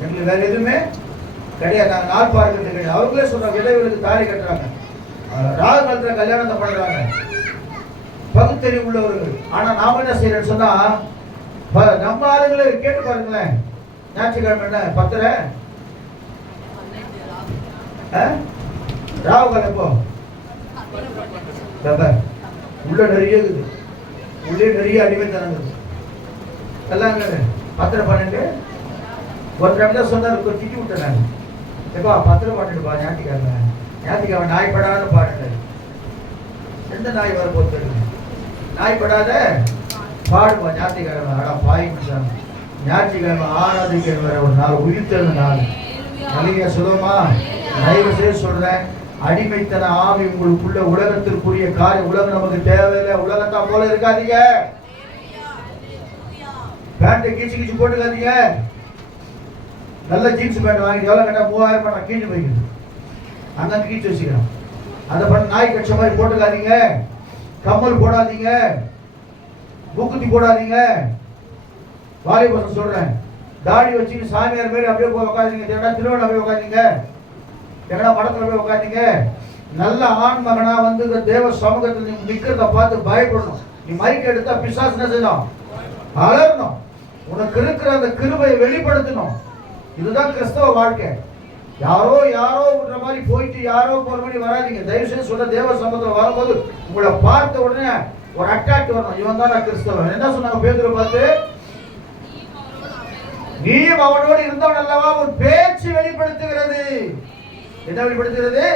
எங்களுக்கு வேற எதுவுமே கிடையாது. நாங்கள் நாள் பார்க்கறது கிடையாது. அவங்களே சொல்றாங்க, விதவைகளுக்கு தாலி கட்டுறாங்க, ராகு காலத்துல கல்யாணத்தை பண்றாங்க, பகுத்தறிவு உள்ளவர்கள். ஆனா நாம என்ன செய்யறோம்னு சொன்னா, நம்ம ஆளுங்களை கேட்டு பாருங்களேன். ஞாயிற்றுக்கிழமை என்ன 10:30 ராகு காலம் எப்போ? உள்ள நிறைய இருக்குது, உள்ளே நிறைய அடிமைத்தனம் இருக்குது. எல்லாம் 10:12 ஒரு சொன்னார், திட்டி விட்டேன். எப்பா 10:12பா ஞாயிற்றுக்கிழமை, ஞாயிற்றுக்கிழமை நாய்ப்படாத பாடுங்க. எந்த நாய் வர போது? நாய்ப்படாத பாடுப்பா ஞாயிற்றுக்கிழமை. ஆடா பாய் மச்சான், ஞாயிற்றுக்கிழமை ஆராதிக்கிற வர ஒரு நாள், உயிர்த்தெழுந்த நாள். அல்லேலூயா சொல்லுவோமா? தயவு செய்து சொல்றேன், அடிமைத்தன ஆவி உங்களுக்குள்ள உலகத்திற்குரிய காரியம். உலகம் நமக்கு தேவையில்லை. உலகத்தா போல இருக்காதீங்க. பேண்ட் கீச்சு போட்டுக்காதீங்க. நல்ல ஜீன்ஸ் பேண்ட் வாங்கி எவ்வளவு கேட்டா 3000 ரூபாய் கீழே வைக்கணும். அங்க கீச்சு வச்சுக்கிறோம். அதை பண்ண நாய் கட்ச மாதிரி போட்டுக்காதீங்க. கம்மல் போடாதீங்க, மூக்குத்தி போடாதீங்க. வாலிபசம் சொல்றேன், தாடி வச்சுட்டு சாமியார் மாதிரி அப்படியே போய் உட்காந்தீங்க. திருவண்ணா போய் உட்காந்தீங்க, எங்கடா மடத்துல போய் உட்காந்தீங்க. நல்ல ஆண் மகனா வந்து இந்த தேவ சமூகத்தில் நீ நிக்கிறத பார்த்து பயப்படணும். நீ மைக் எடுத்தா பிசாசு என்ன செய்யணும்? அலறணும். உனக்கு இருக்கிற அந்த கிருபையை வெளிப்படுத்தணும். இதுதான் கிறிஸ்தவ வாழ்க்கை. யாரோ விடுற மாதிரி போயிட்டு யாரோ போற மாதிரி வராதீங்க. தயவு செய்து சொல்ல, தேவ சமூகத்தில் வரும்போது உங்களை பார்த்த உடனே ஒரு அட்ராக்ட் வரணும். இவன் தான் கிறிஸ்தவன். என்ன சொன்னாங்க பேதுருவை பார்த்து? நீயும் அவனோடு இருந்தவன் அல்லவா? ஒரு பேச்சு வெளிப்படுத்துகிறது. என்ன வெளிப்படுத்துகிறது?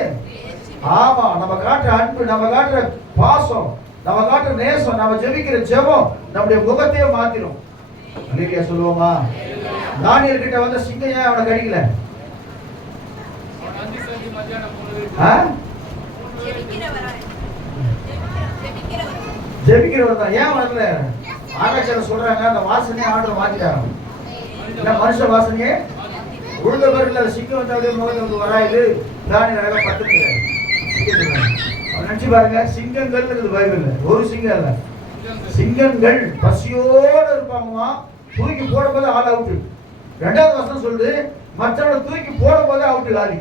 ஆமா, நம்ம காட்டுற அன்பு, நம்ம காட்டுற பாசம், நம்ம காட்டுற நேசம், நம்ம ஜெபிக்கிற ஜெபம் நம்முடைய முகத்தையே மாத்திரும். அல்லேலூயா சொல்லுவோமா? தானியேல் கிட்ட வந்த சிங்கம் ஏன் அவனை கடிக்கல? ஜெபிக்கிறவர் தான். ஏன் வரல? ஆராய்ச்சியாளர் சொல்றாங்க அந்த வாசனையே ஆர்டர் மாத்திட்டாங்க. என்ன மனுஷ வாசனையே உழுந்த பிறகு சிங்கம் வந்து அப்படியே முகத்தை வந்து வராது. தானியேல் பத்துக்கு நினைச்சு பாருங்க, சிங்கங்கள் இருக்குது பைபிள்ல. ஒரு சிங்கம் இல்ல, சிங்கங்கள் பசியோடு இருப்பாங்கம்மா. தூக்கி போடும் போது ஆள் அவுட்டு. 2வது வசனம் சொல்லுது, மற்றவனை தூக்கி போடும் போது அவுட்டு, காலி.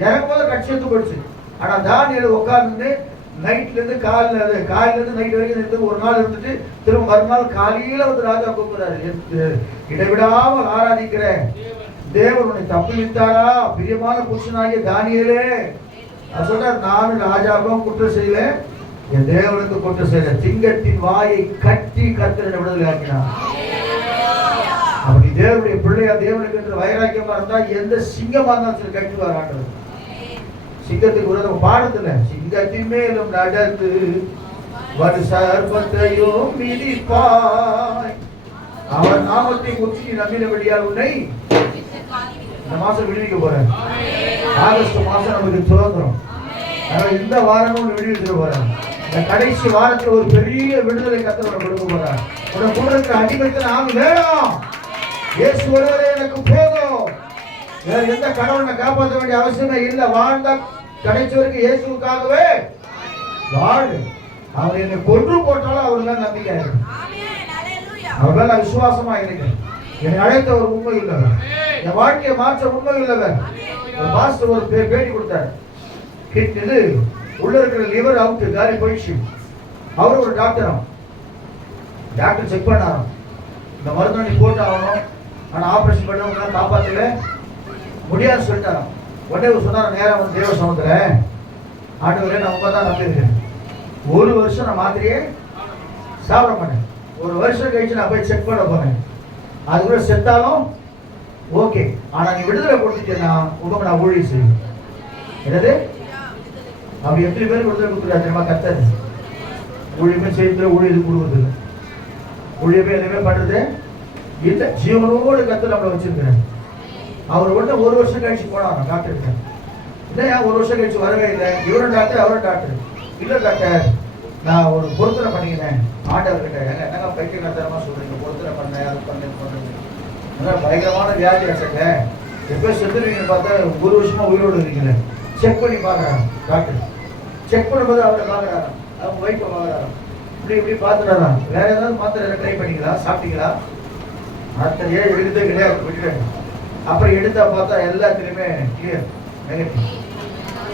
இறக்கும் போது கட்சி எடுத்து போயிடுச்சு. ஆனா தானியேல் உட்கார்ந்து நைட்ல இருந்து காலையில இருந்து நைட் வரைக்கும் இருந்து ஒரு நாள் இருந்துட்டு திரும்ப மறுநாள் காலையில வந்து ராஜா கூப்பிடுறாரு, இடைவிடாமல் ஆராதிக்கிற தேவன் உன்னை தப்புவித்தாரா பிரியமான புருஷனாகிய தானியேலே. சொல்றார், நானும் ராஜாவும் குற்றம் செய்யல, என் தேவனுக்கு குற்றம் செய்யல. சிங்கத்தின் வாயை கட்டி கர்த்தரை விடுதலை ஆக்கினார். அப்படி தேவனுடைய பிள்ளையா தேவனுக்கு என்று வைராக்கியமா இருந்தா எந்த சிங்கமா இருந்தாலும் கட்டி வராண்டது. சிங்கத்துக்கு விரோதம் பாடத்துல, சிங்கத்தின் மேலும் நடந்து வரு சர்ப்பத்தையும் மிதிப்பாய், அவர் நாமத்தை உச்சி நம்பினபடியால் உன்னை இந்த மாசம் விடுவிக்க போறேன். ஆகஸ்ட் மாசம் நமக்கு சுதந்திரம். இந்த வாரமும் விடுவிக்க போறேன். இந்த கடைசி வாரத்தில் ஒரு பெரிய விடுதலை கர்த்தர் கொடுக்க போறார். உன கூட இருக்கிற அடிமைத்தன ஆவி வேணும். இயேசு ஒருவரே எனக்கு போதும். வேற எந்த கடவுளை காப்பாற்ற வேண்டிய அவசியமே இல்லை. வாழ்ந்த கடைசி வரைக்கும் இயேசுக்காகவே வாழு. அவர் என்னை கொன்று போட்டாலும் அவர் தான் நம்பிக்கை இருக்கு. அவர் தான் விசுவாசமா இருக்கு. என்னை அழைத்த ஒரு உண்மை உள்ளவர், என் வாழ்க்கையை மாற்ற உண்மை உள்ளவர். ஒரு பாஸ்டர் ஒரு பேட்டி கொடுத்தார். இது உள்ள இருக்கிற லிவர் அவுட், காலி போயிடுச்சு. அவர் ஒரு டாக்டரும். டாக்டர் செக் பண்ணாராம், இந்த மருந்து நீ போட்டு ஆகணும், ஆனால் ஆப்ரேஷன் பண்ணவங்க காப்பாற்றல முடியாது சொல்லிட்டாராம். உடனே சொன்னார், நேரம் வந்து தேவ சமூகத்தில், ஆண்டவரே நான் உங்க தான் நம்பியிருக்கேன். 1 வருஷம் நான் மாத்திரையே சாப்பிட மாட்டேன். 1 வருஷம் கழிச்சு நான் போய் செக் பண்ண போறேன். அதுக்குள்ள செத்தாலும் ஓகே, ஆனா நீ விடுதலை கொடுத்துட்டேன்னா உங்க நான் ஊழியம் செய்யும். என்னது அப்படி எத்தனை பேர் விடுதலை கொடுத்துருக்கா தெரியுமா கர்த்தர்? ஊழியமே செய்யறது, ஊழியது கொடுக்குறது, ஊழியமே எதுவுமே பண்றது இல்லை. ஜீவனோடு கர்த்தர் நம்மளை வச்சிருக்கிறேன். அவர் உடனே 1 வருஷம் கழிச்சு போனாராம் டாக்டருக்கு. இல்லையா 1 வருஷம் கழிச்சு வரவே இல்லை. இவரும் டாக்டர் அவரும் டாக்டர். இல்லை டாக்டர், நான் ஒரு பொருத்தனை பண்ணிக்கிறேன் ஆண்டவர்கிட்ட. என்னங்க பைத்தியக்காரத்தனமா சொல்றீங்க, பொருத்தனை பண்ணேன் அது பண்ணேன். பயங்கரமான வியாதி ஆச்சங்க, எப்போ செத்துருவீங்கன்னு பார்த்தா 1 வருஷமா உயிரோடு இருக்கீங்களே. செக் பண்ணி பார்க்குறாங்க டாக்டர். செக் பண்ணும்போது அவரை பார்க்குறாரு, அவங்க ஒய்ஃபை பார்க்குறாரு. இப்படி பார்த்துட்டாரா, வேற ஏதாவது மாத்திரை ட்ரை பண்ணிங்களா, சாப்பிட்டீங்களா? மாத்திரையே எடுத்தே கிடையாது, விட்டுட்டாங்க. அப்புறம் எடுத்தா பார்த்தா எல்லாத்துலேயுமே கிளியர், நெகட்டிவ்.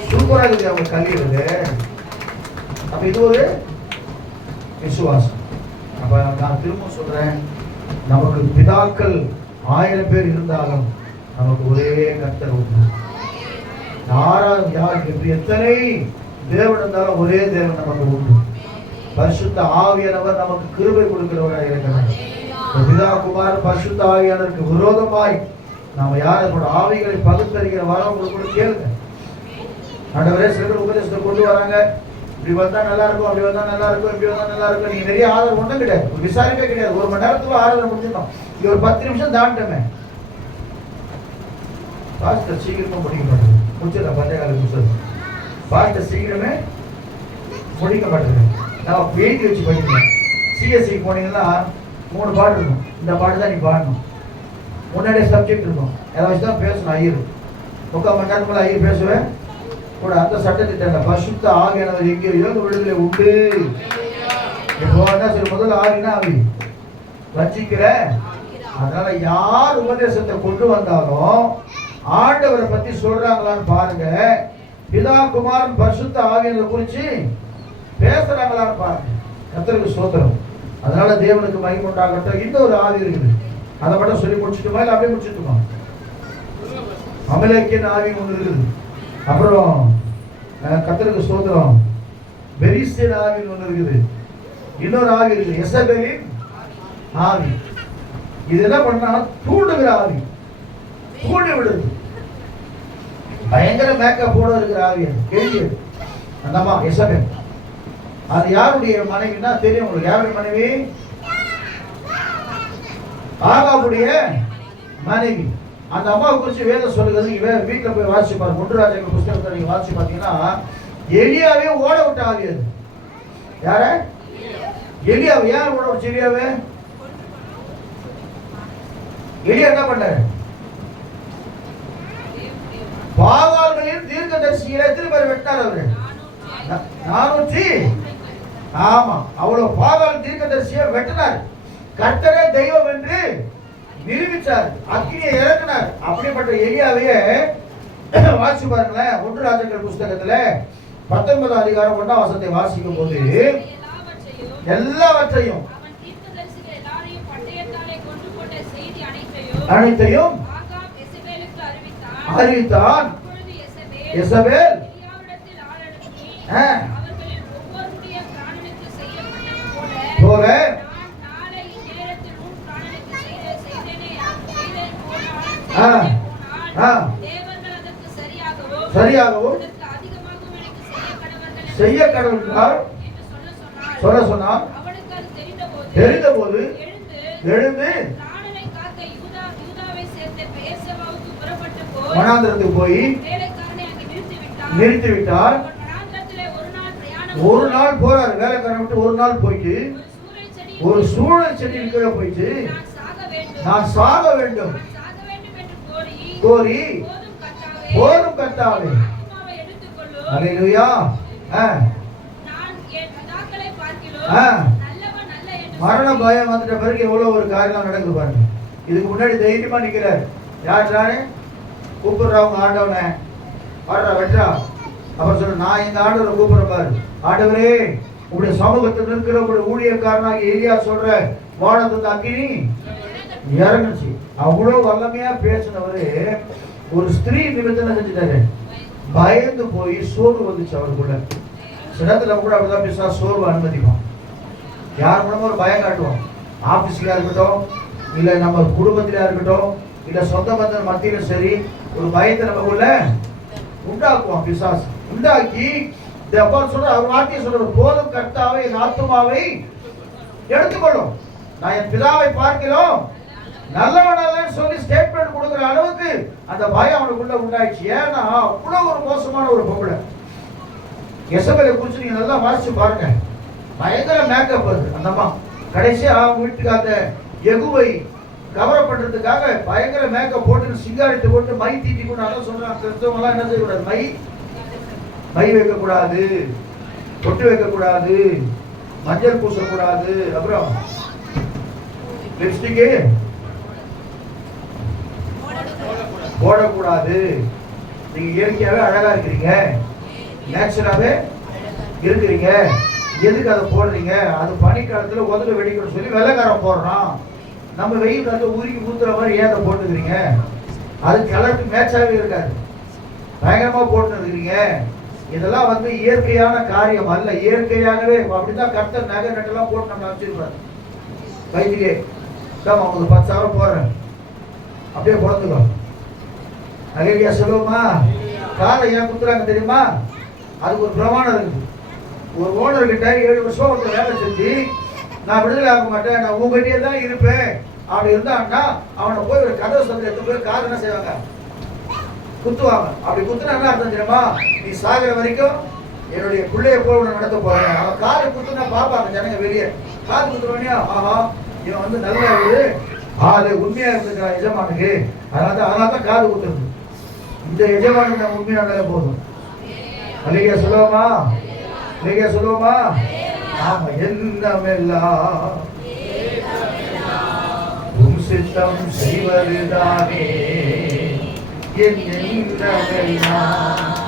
சூப்பராக இருக்குது அவங்க கல்லிடுறது. அப்போ இது ஒரு விசுவாசம். அப்போ நான் திரும்ப சொல்கிறேன், நமக்கு பிதாக்கள் 1000 பேர் இருந்தாலும் நமக்கு ஒரே கர்த்தர் உண்டு. யாருக்கு எத்தனை தேவன் இருந்தாலும் ஒரே தேவன் நமக்கு உண்டு. பரிசுத்த ஆவியானவர் நமக்கு கிருபை கொடுக்கிறவராக இருக்கிறார். பிதா குமாரன் பரிசுத்த ஆவியானவருக்கு விரோதமாய் நாம யாரோட ஆவிகளை பகுத்தறிகிற வரம் கூட கேளுங்க. ஆண்டவரே சிலர் உபதேசத்தை கொண்டு வராங்க, இப்படி வந்தா நல்லா இருக்கும், அப்படி வந்தா நல்லா இருக்கும், இப்படி வந்தா நல்லா இருக்கும். நீங்க நிறைய ஆதரவு ஒன்றும் கிடையாது, ஒரு விசாரிப்பே கிடையாது. 1 மணி நேரத்துல ஆராதனை முடிஞ்சிடணும். இது ஒரு 10 நிமிஷம் தாண்டமே. பாஸ்டர் சீக்கிரமா முடிக்க மாட்டேங்குது. முடிச்சிடலாம் 10 கால நிமிஷம். பாஸ்டர் சீக்கிரமே முடிக்க மாட்டேங்குது. நான் எழுதி வச்சு படிக்கிறேன். சிஎஸ்சிக்கு போனீங்கன்னா 3 பாட்டு இருக்கும். இந்த பாட்டு தான் நீ பாடணும். முன்னாடியே சப்ஜெக்ட் இருக்கும், அதை வச்சு தான் பேசணும். ஐயர் 3/4 மணி நேரத்துக்குள்ள ஐயர் பேசுவேன் கூட. அந்த சட்டத்திட்ட பரிசுத்த ஆவியானவர் எங்கேயோ விடுதலை உண்டு. இப்போ என்ன சரி, முதல்ல ஆவினா ஆவி வச்சிக்கிற. அதனால யார் உபதேசத்தை கொண்டு வந்தாலும் ஆண்டவரை பத்தி சொல்றாங்களான்னு பாருங்க. பிதா குமாரன் பரிசுத்த ஆவியானவர் குறிச்சு பேசுறாங்களான்னு பாருங்க. கர்த்தருக்கு ஸ்தோத்திரம். அதனால தேவனுக்கு மகிமை உண்டாகட்டும். இன்னொரு ஆவி இருக்குது, அதை மட்டும் சொல்லி முடிச்சுட்டுமா இல்லை அப்படியே முடிச்சுட்டுமா? அமலேக்கின் ஆவி ஒன்று இருக்குது. அப்புறம் கர்த்தருக்கு ஸ்தோத்திரம், பெலிஸ்தியர் ஆவி ஒன்று இருக்குது. இன்னொரு ஆவி இருக்குது, எசபேலின் ஆவி. இது என்ன பண்ணா தூண்டுகிற ஆவி, தூண்டி விடுது. பயங்கர மேக்கப்போட இருக்கிற ஆவி அது. கேள்வி அந்த அம்மா எசபேல், அது யாருடைய மனைவின்னா தெரியும் உங்களுக்கு. யாருடைய மனைவி? ஆகாபுடைய மனைவி. அந்த அம்மாவை குறித்து வேதம் சொல்லுகிறது. நீங்க வீட்டில் போய் வாசிச்சு பாருங்க. 1 ராஜாக்கள் புத்தகத்தை நீங்க வாசிச்சு பார்த்தீங்கன்னா எலியாவே ஓட விட்ட ஆவி அது. யார? எலியாவை. யார் ஓட விட்டு? எலியாவே. எலியா என்ன பண்ணாரு? பாகால்களின் தீர்க்கதரிசிகளை எத்தனை பேர் வெட்டினார் அவரு? 400. ஆமா, அவ்வளவு பாகால் தீர்க்கதரிசியை வெட்டினார். கர்த்தரே தெய்வம் என்று நிரூபிச்சார், அக்கினியை இறக்கினார். அப்படிப்பட்ட எலியாவையே வாசிச்சு பாருங்களேன். 1 ராஜாக்கள் புஸ்தகத்துல 19 அதிகாரம் 1ஆம் வசனத்தை வாசிக்கும் போது எல்லாவற்றையும் அனைத்தையும் அறிவித்தான். எசபேல் போல சரியாகவும் செய்ய கடவுள் சொல்ல சொன்னார். தெரிந்த போது எழுந்து வனாந்திரத்துக்கு போய் நிறுத்திவிட்டார். ஒரு நாள் போறாரு வேலைக்காரன் விட்டு. ஒரு நாள் போயிட்டு ஒரு சூழல் செடியில் கீழே போயிட்டு நான் சாக வேண்டும் கோரி போதும் கர்த்தாவே. அல்லேலூயா. மரண பயம் வந்துட்ட பிறகு எவ்வளவு ஒரு காரியம் நடக்குது பாருங்க. இதுக்கு முன்னாடி தைரியமா நிக்கிறார். யாரு? கூப்பிடுறவங்க ஆண்டவனை பாடுறா வெற்றா. அப்புறம் சொல்ற, நான் இந்த ஆண்டவரை கூப்பிடுறேன் பாரு. ஆண்டவரே, உங்களுடைய சமூகத்தில் இருக்கிற உங்களுடைய ஊழியக்காரனாக எலியா சொல்ற வானத்து அக்கினி இறங்குச்சு. அவ்வளவு வல்லமையா பேசினவரு ஒரு ஸ்திரீ நிமித்தம் செஞ்சுட்டாரு. பயந்து போய் சோர்வு வந்துச்சு அவருக்குள்ள. சிலத்துல கூட அப்படிதான் பேசா சோர்வு அனுமதிக்கும். யார் மூலமா ஒரு பயம் காட்டுவோம். ஆபீஸ்லயா இருக்கட்டும், இல்ல நம்ம குடும்பத்திலயா இருக்கட்டும், இல்ல சொந்த பந்த மத்தியில சரி, ஒரு பயத்தை நமக்குள்ள உண்டாக்குவோம். பிசாசு உண்டாக்கி சொல்ற அவர் வார்த்தையை சொல்ற, போதும் கர்த்தாவை என் ஆத்துமாவை எடுத்துக்கொள்ளும், நான் என் பிதாவை பார்க்கிறோம் நல்லவன் நல்லன்னு சொல்லி ஸ்டேட்மெண்ட் கொடுக்குற அளவுக்கு அந்த பயம் அவனுக்குள்ள உண்டாயிடுச்சு. ஏன்னா அவ்வளவு ஒரு மோசமான ஒரு பொம்பளை. எசபேலை குறிச்சு நீங்க நல்லா வாசிச்சு பாருங்க. பயங்கர மேக்கப் அது அந்த அம்மா. கடைசியா வீட்டுக்கு அந்த எகுவை கவர் பண்றதுக்காக பயங்கர மேக்கப் போட்டு சிங்காரிட்டு போட்டு மை தீட்டி கொண்டு அதான் சொல்றாங்க. கிறிஸ்தவங்க எல்லாம் என்ன செய்யக்கூடாது? மை வைக்க கூடாது, தொட்டு வைக்க கூடாது, மஞ்சள் பூசக்கூடாது, அப்புறம் லிப்ஸ்டிக்கு போடக்கூடாது. நீங்க இயற்கையாவே அழகா இருக்கிறீங்க, நேச்சுராவே இருக்கிறீங்க, எதுக்கு அதை போடுறீங்க? அது பனிக்காலத்துல உதடு வெடிக்கணும்னு சொல்லி வெள்ளைக்காரன் போடுறான். நம்ம வெயில் காலத்துல உருக்கி ஊத்துற மாதிரி ஏன் அதை போட்டுக்கிறீங்க? அது கலருக்கு மேட்சாவே இருக்காது, பயங்கரமா போட்டு இருக்கிறீங்க. இதெல்லாம் வந்து இயற்கையான காரியம் அல்ல. இயற்கையாகவே அப்படிதான் கர்த்தர் நகை நட்டெல்லாம் போட்டு நம்ம வச்சிருப்பாரு. வயிற்றுக்கே அவங்க 10,000 போடுறேன், அப்படியே பிறந்துக்கோ. அழகியா சொல்லுவோமா? காலை ஏன் குத்துறாங்க தெரியுமா? அதுக்கு ஒரு பிரமாணம் இருக்குது. ஒரு ஓனர் கிட்ட 7 வருஷம் ஒருத்தர் வேலை செஞ்சு நான் விடுதலை ஆக மாட்டேன், நான் உங்ககிட்டயே தான் இருப்பேன் அப்படி இருந்தான்னா அவனை போய் ஒரு கதவை சந்தை எடுத்து போய் கார் என்ன செய்வாங்க? குத்துவாங்க. அப்படி குத்துனா என்ன அர்த்தம் தெரியுமா? நீ சாகிற வரைக்கும் என்னுடைய பிள்ளைய போய் உன்னை நடத்த போறேன். அவன் காரை குத்துனா பாப்பாங்க ஜனங்க வெளியே. காது குத்துறவனியா, ஆஹா இவன் வந்து நல்ல ஒரு ஆளு, உண்மையா இருந்துக்கிறான் எஜமானுக்கு, அதனாலதான் காது குத்துறது. இந்த எஜமானுக்கு நம்ம உண்மையா வேலை போதும். அல்லையா சொல்லுவோமா? இல்லையா சொல்லுவோமா? ஆமா. எண்ணமெல்லாம் உம் சித்தம் செய்வதுதானே, என் எண்ணமெல்லாம்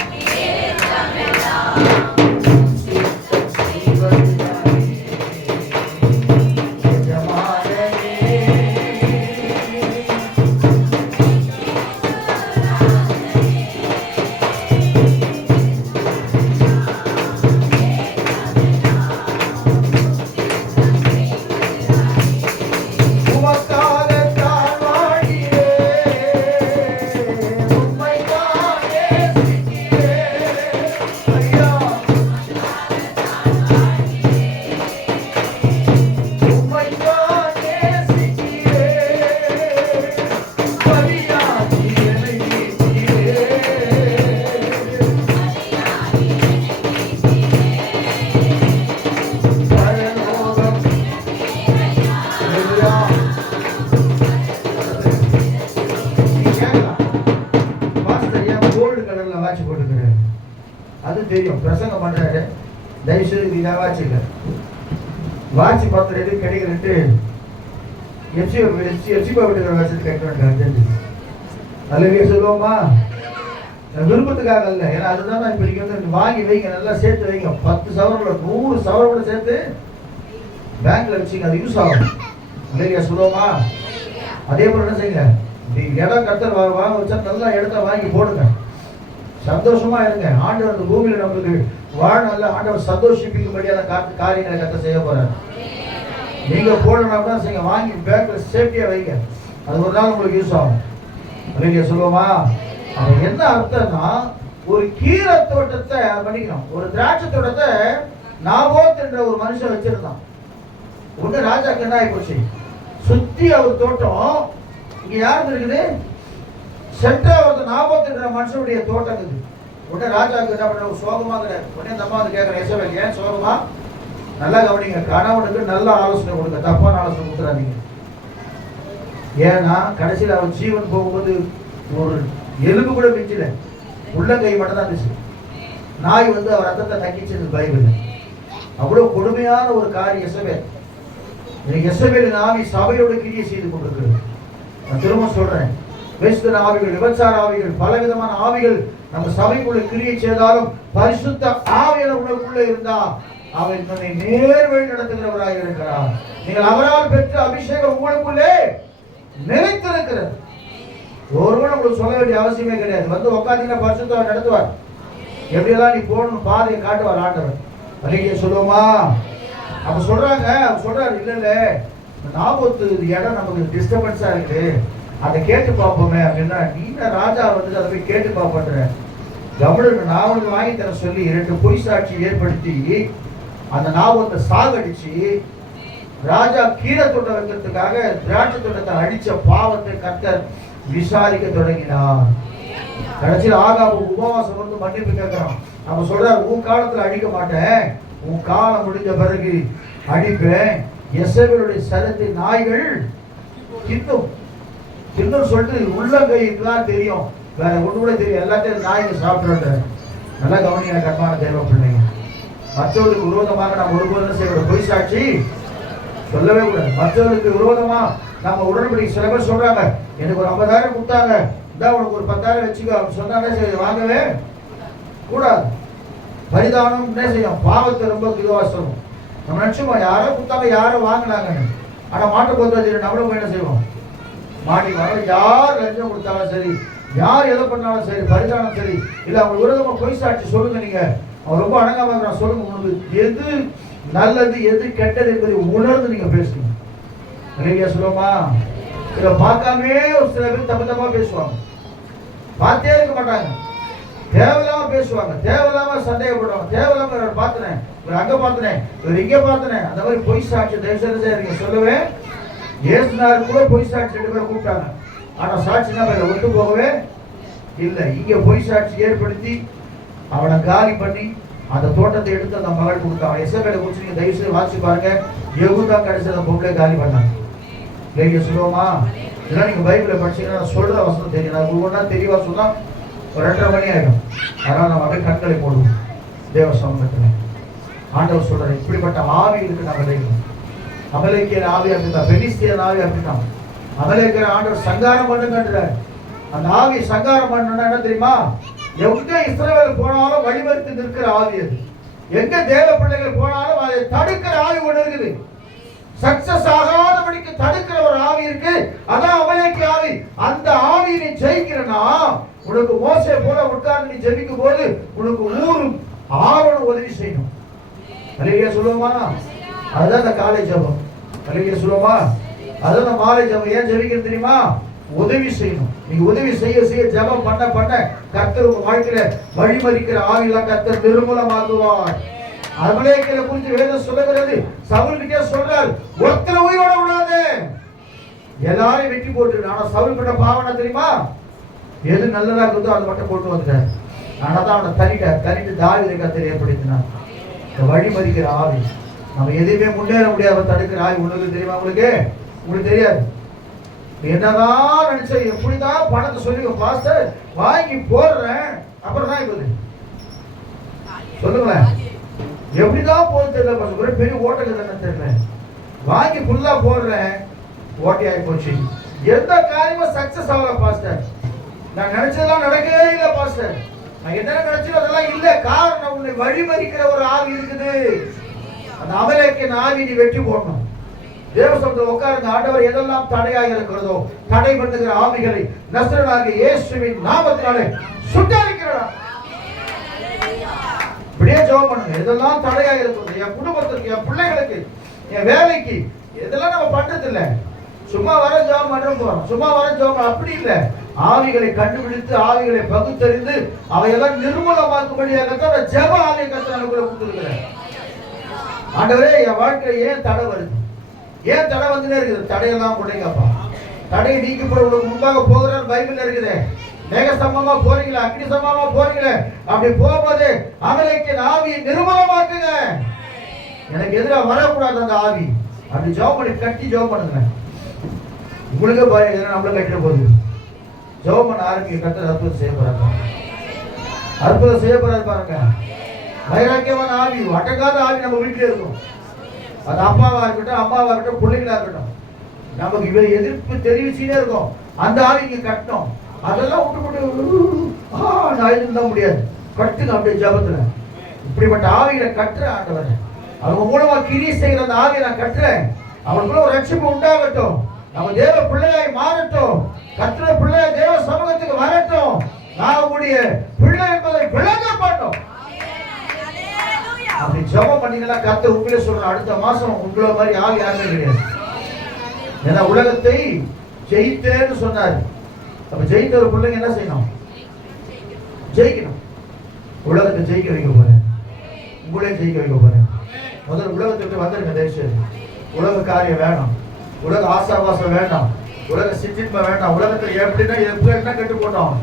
தெரியும் பிரசங்கம் பண்றாரு, தயவுசெய்து இதை வாட்சிக்க வாட்சி 10 ரெடி கிடைக்கிறேன்ட்டு எஃப்சிபா வீட்டுக்கு வச்சுட்டு கேட்கிறேன். அல்லையே சொல்லுவோமா? விருப்பத்துக்காக இல்லை, ஏன்னா அதுதான் நான் இப்படி வந்து வாங்கி வைங்க, நல்லா சேர்த்து வைங்க. 10 சவரோட 100 சவரோட சேர்த்து பேங்க்ல வச்சுங்க, அது யூஸ் ஆகும். இல்லையா சொல்லுவோமா? அதே போல என்ன செய்யுங்க, இடம் கத்தர் வாங்க வச்சா நல்லா இடத்த வாங்கி போடுங்க, சந்தோஷமா இருங்க. ஆண்டவர் அந்த பூமியில நம்மளுக்கு வாழ்நாள் ஆண்டவர் சந்தோஷிப்பிக்கும்படியான காரியங்களை கத்த செய்ய போறாரு. நீங்க போடணும்னா செய்யுங்க, வாங்கி பேங்க்ல சேஃப்டியா வைங்க, அது ஒரு நாள் உங்களுக்கு யூஸ் ஆகும். இல்லையா சொல்லுவோமா? அவன் என்ன அர்த்தம்னா, ஒரு கீரை தோட்டத்தை பண்ணிக்கணும், ஒரு திராட்சை தோட்டத்தை நாபோத் என்ற ஒரு மனுஷன் வச்சிருந்தான். ஒண்ணு ராஜாக்கு என்ன ஆகி போச்சு, சுத்தி அவர் தோட்டம், இங்க யாரு இருக்குது, சென்ட்ரா ஒரு நாபோத் என்ற மனுஷனுடைய தோட்டம் இருக்குது. உடனே ராஜாவுக்கு என்ன பண்ண, சோகமா கிடையாது. உடனே தம்மா வந்து கேட்கற, எசபேல் ஏன் சோகமா? நல்லா கவனிங்க, கணவனுக்கு நல்ல ஆலோசனை கொடுங்க, தப்பான ஆலோசனை கொடுத்துறாதீங்க. ஏன்னா கடைசியில் அவன் ஜீவன் போகும்போது ஒரு எலும்பு கூட மிஞ்சல, உள்ளங்கை மட்டும் தான் இருந்துச்சு. நாய் வந்து அவர் ரத்தத்தை நக்கிச்சு பைபிள். அவ்வளவு கொடுமையான ஒரு காரியம் எசபேல். எசபேலின் ஆவி சபையோடு கிரியை செய்து கொண்டிருக்கிறது. நான் திரும்ப சொல்றேன், வேஸ்தன ஆவிகள், விபச்சார ஆவிகள், பலவிதமான ஆவிகள் நம்ம சபைக்குள்ள கிரியை செய்தாலும் பரிசுத்த ஆவியான உங்களுக்குள்ள இருந்தா அவர் தன்னை நேர் வழி நடத்துகிறவராக இருக்கிறார். நீங்கள் அவரால் பெற்ற அபிஷேகம் உங்களுக்குள்ளே நிலைத்திருக்கிறது. ஒருவரும் உங்களுக்கு சொல்ல வேண்டிய அவசியமே கிடையாது. வந்து உட்காந்தீங்கன்னா பரிசுத்தவர் நடத்துவார். எப்படியெல்லாம் நீ போகணும் பாதையை காட்டுவார் ஆண்டவர். அல்லையே சொல்லுவோமா? அப்ப சொல்றாங்க, சொல்றாரு, இல்ல இல்ல நாபோத்து இடம் நமக்கு டிஸ்டர்பன்ஸா இருக்கு, அதை கேட்டு பார்ப்போமே அப்படின்னா, நீங்க ராஜா வந்து அதை போய் கேட்டு பார்ப்பன்ற கவர்னர் நாவலுக்கு வாங்கி தர சொல்லி 2 பொய் சாட்சி ஏற்படுத்தி அந்த நாபோத்தை சாகடிச்சு ராஜா கீரை தோட்டம் வைக்கிறதுக்காக திராட்சை தோட்டத்தை அடிச்ச பாவத்தை கர்த்தர் விசாரிக்க தொடங்கினார். கடைசியில் ஆகாபு உபவாசம் வந்து மன்னிப்பு கேட்கிறான். நம்ம சொல்றாரு, உன் காலத்துல அடிக்க மாட்டேன், உன் காலம் முடிஞ்ச பிறகு அடிப்பேன். எசபேலுடைய சரத்தை நாய்கள் தின்னும் தின்னும் சொல்லிட்டு உள்ளங்கைதான் தெரியும், வேற ஒண்ணு கூட தெரியும், எல்லாத்தையும் நாய்கள் சாப்பிடுற. நல்லா கவனியா கர்மான தேவ பிள்ளைங்க. மற்றவர்களுக்கு விரோதமாக நாம் ஒருபோதும் செய்யற பொய் சாட்சி சொல்லவே கூடாது. மற்றவர்களுக்கு விரோதமா நாம உடன்படி. சில பேர் சொல்றாங்க, எனக்கு ஒரு 50,000 கொடுத்தாங்க, இந்த உனக்கு ஒரு 10,000 வச்சுக்கோ அப்படின்னு சொன்னாலே வாங்கவே கூடாது. பரிதானம் என்ன செய்யும், பாவத்தை ரொம்ப இதுவா சொல்லும். நம்ம நினைச்சோம் யாரோ கொடுத்தாங்க, யாரோ வாங்கினாங்கன்னு. ஆனா மாட்டு பொறுத்த நம்மளும் என்ன செய்வோம், மாட்டி வர. யார் லஞ்சம் கொடுத்தாலும் சரி, யார் எதை பண்ணாலும் சரி, பரிதானம் சரி, இல்ல அவங்க விரோதமா பொய் சாட்சி சொல்லுங்க. நீங்க அவன் ரொம்ப அடங்காம இருக்கிறான், சொல்லுங்க, உங்களுக்கு எது நல்லது எது கெட்டது என்பதை உணர்ந்து நீங்க பேசுங்க. நிறைய சொல்லுமா? இதை பார்க்காமே ஒரு சில பேர் தப்பு தப்பா பேசுவாங்க, பார்த்தே இருக்க மாட்டாங்க, தேவையில்லாம பேசுவாங்க, தேவையில்லாம சந்தேகப்படுவாங்க, தேவையில்லாம இவர் பார்த்தனேன், இவர் அங்க பார்த்தனேன், இவர் இங்க பார்த்தனேன், அந்த மாதிரி பொய் சாட்சி தயவுசெய்து சொல்லவே. ஏசுனாரு கூட பொய் சாட்சி 2 பேரை கூப்பிட்டாங்க, ஆனா சாட்சினா ஒத்து போகவே இல்லை. இங்க பொய் சாட்சி ஏற்படுத்தி அவனை காலி பண்ணி அந்த தோட்டத்தை எடுத்து அந்த மகள் கொடுத்தான். எசபேலை குறிச்சு நீங்க தயவு செய்து வாசி பாருங்க. யெகூதா கடைசி அந்த பொம்பளை காலி பண்ணாங்க. இல்லையா சொல்லுவோமா? இதெல்லாம் நீங்க பைபிளை படிச்சீங்கன்னா சொல்ற வசனம் தெரியும். நான் ஒவ்வொன்றா தெளிவா சொன்னா ஒரு 2:30 மணி ஆயிடும். அதனால நம்ம அப்படியே கண்களை போடுவோம் தேவ சமூகத்துல. ஆண்டவர் சொல்றாரு, இப்படிப்பட்ட ஆவிகளுக்கு நம்ம விளையும். அமலேக்கியர் ஆவி அப்படித்தான், பெலிஸ்தியர் ஆவி அப்படித்தான். அமலேக்கியர் ஆண்டவர் சங்காரம் பண்ணுங்கன்ற அந்த ஆவி சங்காரம் பண்ணணும்னா என்ன தெரியுமா? எங்க இஸ்ரவேல் போனாலும் வழிமறித்து நிற்கிற ஆவி அது. எங்க தேவ பிள்ளைகள் போனாலும் அதை தடுக்கிற ஆவி ஒன்று இருக்குது. சக்சஸ் ஆகாதபடிக்கு தடுக்கிற ஒரு ஆவி இருக்கு, அதான் அமலேக்கிய ஆவி. அந்த ஆவியை நீ ஜெயிக்கிறனா, உனக்கு மோசே போல உட்கார்ந்து நீ ஜெபிக்கும் போது உனக்கு ஊரும் ஆவணம் உதவி செய்யணும். அல்லேலூயா சொல்லுவோமா? அதுதான் இந்த காலை ஜெபம். அல்லேலூயா சொல்லுவோமா? அதுதான் மாலை ஜெபம். ஏன் ஜெபிக்கிறது தெரியுமா? உதவி செய்யணும். நீங்க உதவி செய்ய செய்ய ஜெபம் பண்ண பண்ண கர்த்தர் உங்க வாழ்க்கையில வழிமறிக்கிற ஆவியெல்லாம் கர்த்தர் நிர்மூலமாக்குவார். அமலேக்கியரை குறித்து வேதம் சொல்லுகிறது. சவுல் கிட்டே சொல்றார், ஒருத்தர உயிரோட விடாது, எல்லாரையும் வெட்டி போட்டு. ஆனா சவுல் கிட்ட பாவனை தெரியுமா? எது நல்லதா இருக்குதோ அதை மட்டும் போட்டு வந்துட்டார். ஆனாதான் அவனை தனிட்டு தாவீதை கர்த்தர் ஏற்படுத்தினார். வழிமறிக்கிற ஆவி, நம்ம எதுவுமே முன்னேற முடியாத தடுக்கிற ஆவி ஒண்ணு தெரியுமா உங்களுக்கு? உங்களுக்கு தெரியாது. என்னதான் நினைச்ச, எப்படிதான் பணத்தை சொல்லி பாஸ்டர் வாங்கி போடுறேன், அப்புறம் தான் இருக்குது சொல்லுங்களேன். எப்படிதான் போகுது தெரியல பாஸ்டர், ஒரே பெரிய ஓட்டங்கள் தானே தெரியல. வாங்கி ஃபுல்லா போடுறேன், ஓட்டையாகி போச்சு. எந்த காரியமும் சக்சஸ் ஆகல பாஸ்டர். நான் நினைச்சதெல்லாம் நடக்கவே இல்லை பாஸ்டர். நான் என்ன நினைச்சோ அதெல்லாம் இல்ல. காரணம், உன்னை வழிமறிக்கிற ஒரு ஆவி இருக்குது. அந்த அமலேக்கின் ஆவி நீ வெற்றி போடணும். தேவசமூகத்தில் உட்கார்ந்து ஆண்டவர் எதெல்லாம் தடையாக இருக்கிறதோ, தடை பண்ணுகிற ஆவிகளை நசரேயனாகிய இயேசுவின் நாமத்தினாலே சுட்டரிக்கிறதா. இப்படியே ஜெபம் பண்ணுங்க. எதெல்லாம் தடையாக இருக்கிறது, என் குடும்பத்துக்கு, என் பிள்ளைகளுக்கு, என் வேலைக்கு, இதெல்லாம் நம்ம பண்றது இல்லை. சும்மா வர ஜெபம் பண்றோம் போறோம், சும்மா வர ஜெபம் அப்படி இல்லை. ஆவிகளை கண்டுபிடித்து ஆவிகளை பகுத்தறிந்து அவையெல்லாம் நிர்மூலமாக்கும்படியாக ஜெப ஆவியை கர்த்தர் நமக்குள்ள கொடுத்திருக்கிறார். ஆண்டவரே, என் வாழ்க்கையில ஏன் தடை வருது, ஏன் தடை வந்துட்டே இருக்குது? தடையெல்லாம் கொடுங்கப்பா. தடையை நீக்கி போட உங்களுக்கு முன்பாக போகிறார் பைபிள்ல இருக்குது. மேக சம்பமா போறீங்களா, அக்னி சம்பமா போறீங்களா? அப்படி போகும்போது அமலேக்கின் ஆவியை நிர்மூலமாக்குங்க. எனக்கு எதிராக வரக்கூடாது அந்த ஆவி. அப்படி ஜெபம் பண்ணி கட்டி ஜெபம் பண்ணுங்க. உங்களுக்கு பயம் எதுனா நம்மள கட்டிட போகுது. ஜெபம் பண்ண ஆரம்பிக்க. கர்த்தர் அற்புதம் செய்ய போறாங்க, அற்புதம் செய்ய போறாரு பாருங்க. வைராக்கியமான ஆவி, அடங்காத ஆவி நம்ம வீட்டிலே இருக்கும். அது அப்பாவா இருக்கட்டும், அம்மாவா இருக்கட்டும், பிள்ளைங்களா இருக்கட்டும், நமக்கு இவரை எதிர்ப்பு தெரிவிச்சுட்டே இருக்கும். அந்த ஆவி இங்க கட்டணும். அதெல்லாம் விட்டு போட்டு நான் இருந்தா முடியாது. கட்டுங்க அப்படியே ஜபத்துல. இப்படிப்பட்ட ஆவிகளை கட்டுற ஆண்டவர், அவங்க மூலமா கிரியை செய்கிற அந்த ஆவியை நான் கட்டுறேன். அவங்களுக்குள்ள ஒரு ரட்சிப்பு உண்டாகட்டும். நம்ம தேவ பிள்ளையாய் மாறட்டும். கட்டுற பிள்ளைய தேவ சமூகத்துக்கு வரட்டும். நான் உங்களுடைய பிள்ளை என்பதை விளங்க மாட்டோம். அப்படி ஜெபம் பண்ணீங்கன்னா கர்த்தர் உங்களே சொல்ற, அடுத்த மாசம் உங்களை மாதிரி ஆள் யாருமே கிடையாது. ஏன்னா உலகத்தை ஜெயித்தேன்னு சொன்னார். அப்ப ஜெயித்த ஒரு பிள்ளைங்க என்ன செய்யணும்? ஜெயிக்கணும். உலகத்தை ஜெயிக்க வைக்க போறேன், உங்களே ஜெயிக்க வைக்க போறேன். முதல்ல உலகத்தை விட்டு வந்துருங்க. தேசம் உலக காரியம் வேண்டாம், உலக ஆசாபாசம் வேண்டாம், உலக சிற்றின்மை வேண்டாம். உலகத்தில் எப்படின்னா என்ன கட்டு போட்டோம்,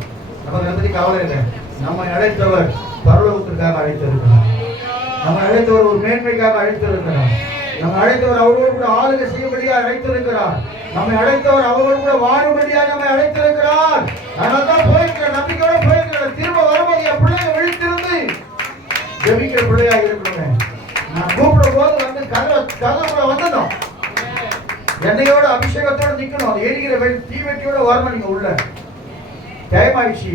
நமக்கு எந்த கவலை இல்லை. நம்ம அழைத்தவர் பரலோகத்திற்காக அழைத்திருக்கிறார். நம்ம அழைத்தவர் ஒரு மேன்மைக்காக அழைத்திருக்கிறார். நம்ம அழைத்தவர் அவரோடு கூட ஆளுகை செய்யும்படியாக அழைத்திருக்கிறார். நம்மை அழைத்தவர் அவரோடு கூட வாழும்படியாக நம்மை அழைத்திருக்கிறார். அதனால தான் போயிருக்கிற நம்பிக்கையோட போயிருக்கிற. திரும்ப வரும்போது என் பிள்ளைங்க விழித்திருந்து ஜெபிக்கிற பிள்ளையாக இருக்கணும். நான் கூப்பிடும் போது வந்து கதவுக்குள்ள வந்துடும். எண்ணெயோட அபிஷேகத்தோட நிக்கணும். அது எரிகிற தீவெட்டியோட வரணும். நீங்க உள்ள டைம் ஆயிடுச்சு,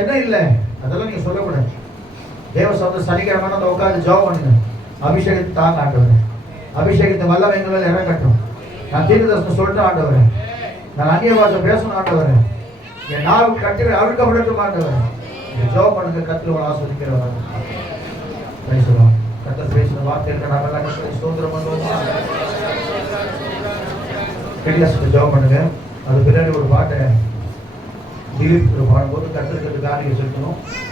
என்ன இல்லை, அதெல்லாம் நீங்க சொல்லக்கூடாது. தேவ சமூகத்தில் சனிக்கிழமை அந்த உட்காந்து ஜெபம் பண்ணுங்க. அபிஷேகத்தை தாங்க ஆண்டவரே. அபிஷேகத்தை வல்லமை எங்க மேல இறங்கட்டும். நான் தீர்க்கதரிசனம் சொல்லிட்டு ஆண்டவரே, நான் அந்நிய பாஷை பேசணும் ஆண்டவரே. என் நாவு கட்டுகளை அழுக்கப்படட்டும் ஆண்டவரே. ஜெபம் பண்ணுங்க. கர்த்தர் ஆஸ்வதிக்கிறவர். பேசுறோம். கர்த்தர் பேசுற வார்த்தைகள் நாம எல்லாம் கர்த்தரை ஸ்தோத்திரம் பண்ணுவோம். கெடியாஸ்க்கு ஜெபம் பண்ணுங்க. அது பின்னாடி ஒரு பாட்டை திலீப் பாடும்போது கர்த்தருக்கு காரியம் செலுத்தணும்.